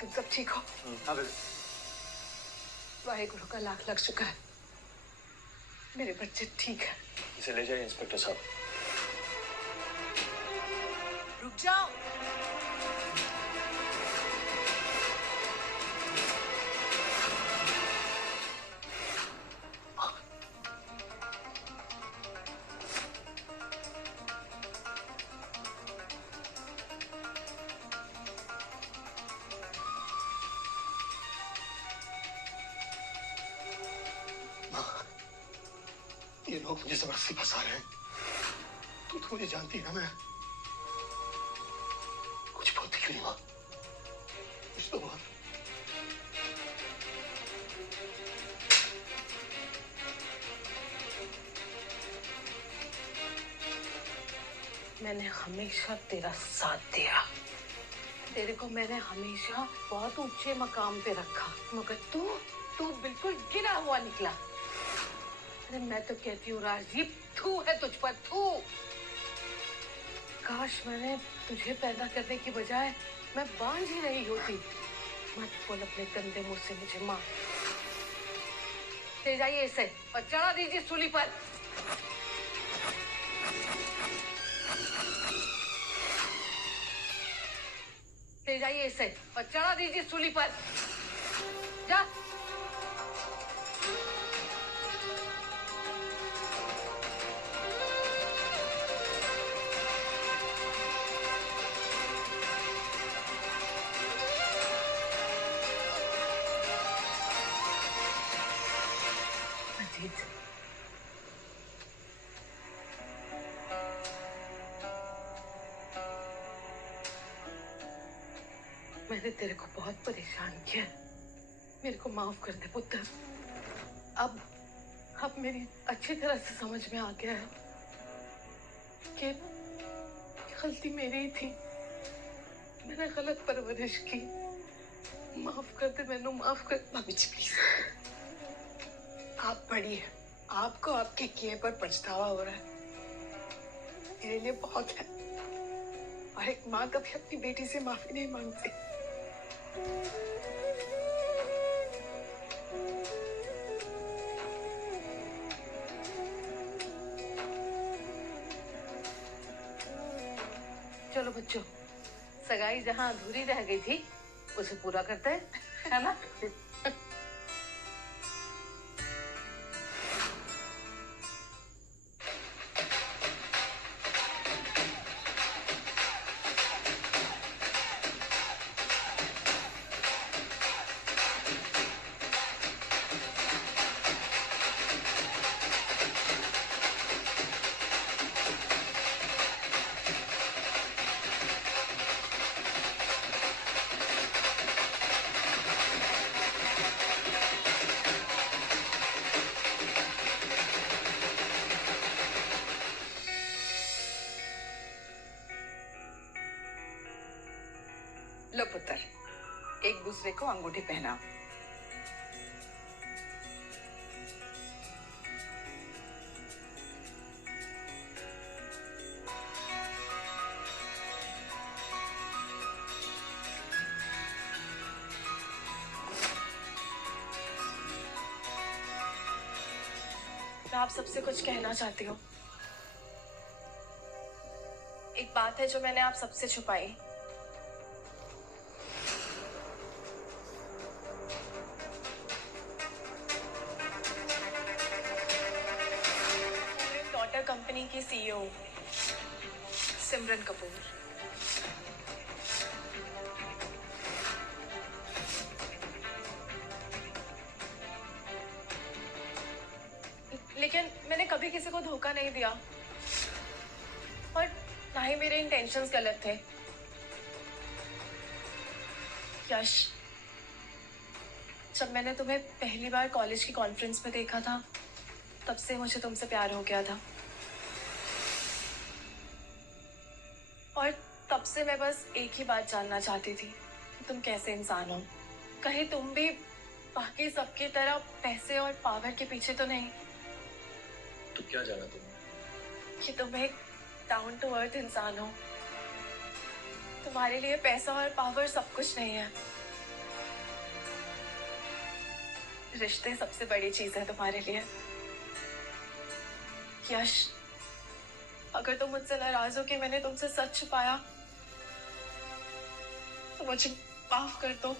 तुम सब ठीक हो? हाँ बेबी। वाहेगुरु का लाख लग चुका है, मेरे बच्चे ठीक है। इसे ले जाइए इंस्पेक्टर साहब। रुक जाओ। ये लोग मुझे जबरदस्ती फंसा रहे हैं। तू तो मुझे जानती है ना, मैं कुछ बोलती क्यों नहीं माँ? कुछ तो बोल। मैंने हमेशा तेरा साथ दिया, तेरे को मैंने हमेशा बहुत ऊंचे मकाम पे रखा, मगर तू बिल्कुल गिरा हुआ निकला। अरे मैं तो कहती हूँ राजदीप, थू है तुझ पर, थू। काश मैंने तुझे पैदा करने की बजाय मैं बांझ ही रही होती। मत बोल अपने गंदे मुंह से मुझे मां। ले जाइए इसे और चढ़ा दीजिए सूली पर। ले जाइए इसे और चढ़ा दीजिए सूली पर। जा। अजीत, मैंने तेरे को बहुत परेशान किया, मेरे को माफ कर दे पुत्र। अब मेरी अच्छी तरह से समझ में आ गया है कि गलती मेरी ही थी, मैंने गलत परवरिश की। माफ कर दे, मैंने माफ कर। भाभी जी प्लीज, आप बड़ी है, आपको आपके किए पर पछतावा हो रहा है, मेरे लिए बहुत है। और एक माँ कभी अपनी बेटी से माफी नहीं मांगती। चलो बच्चों, सगाई जहाँ अधूरी रह गई थी उसे पूरा करते हैं, है ना? लो पुत्र, एक दूसरे को अंगूठी पहनाओ। मैं आप सबसे कुछ कहना चाहती हूँ। एक बात है जो मैंने आप सबसे छुपाई। की सीईओ सिमरन कपूर। लेकिन मैंने कभी किसी को धोखा नहीं दिया और ना ही मेरे इंटेंशंस गलत थे। यश, जब मैंने तुम्हें पहली बार कॉलेज की कॉन्फ्रेंस में देखा था तब से मुझे तुमसे प्यार हो गया था और तब से मैं बस एक ही बात जानना चाहती थी कि तुम कैसे इंसान हो। कहीं तुम भी बाकी सबकी तरह पैसे और पावर के पीछे तो नहीं? तो क्या जाना तुमने? कि तुम एक डाउन टू अर्थ इंसान हो। तुम्हारे लिए पैसा और पावर सब कुछ नहीं है। रिश्ते सबसे बड़ी चीज है तुम्हारे लिए। यश, अगर तुम मुझसे नाराज हो कि मैंने तुमसे सच छुपाया तो मुझे माफ कर दो।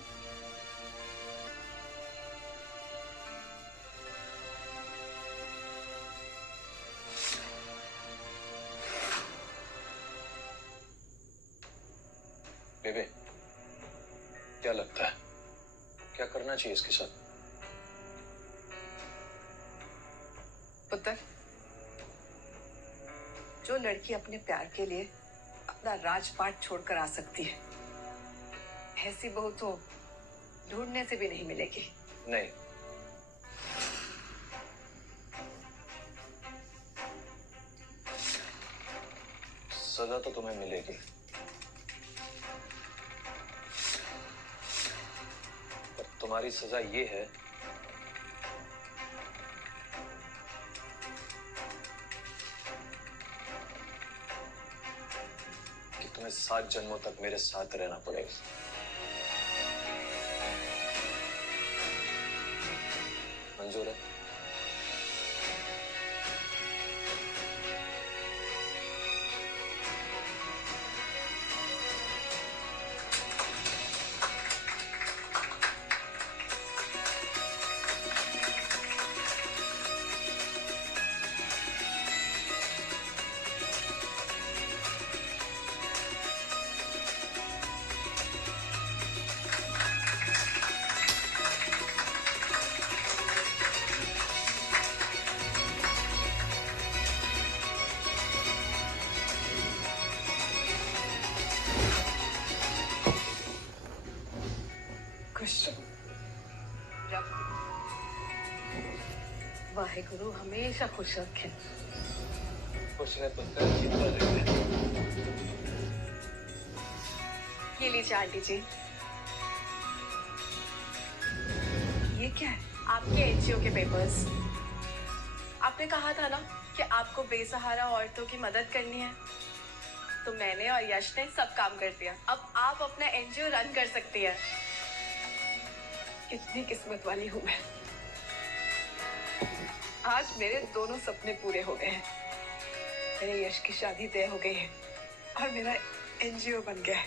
बेबे, क्या लगता है क्या करना चाहिए इसके साथ? पुत्र, जो लड़की अपने प्यार के लिए अपना राजपाट छोड़कर आ सकती है, ऐसी बहू तो ढूंढने से भी नहीं मिलेगी। नहीं, सजा तो तुम्हें मिलेगी। पर तुम्हारी सजा ये है कि तुम्हें 7 जन्मों तक मेरे साथ रहना पड़ेगा। मंजूर है? वाहेगुरु हमेशा खुश रखे। खुश रहे पुत्र, जिंदा रहे। ये लीजिए आंटी जी। ये क्या है? आपके एनजीओ के पेपर्स। आपने कहा था ना कि आपको बेसहारा औरतों की मदद करनी है, तो मैंने और यश ने सब काम कर दिया। अब आप अपना एनजीओ रन कर सकती है। कितनी किस्मत वाली हूँ मैं। आज मेरे दोनों सपने पूरे हो गए हैं। मेरे यश की शादी तय हो गई है और मेरा एनजीओ बन गया है।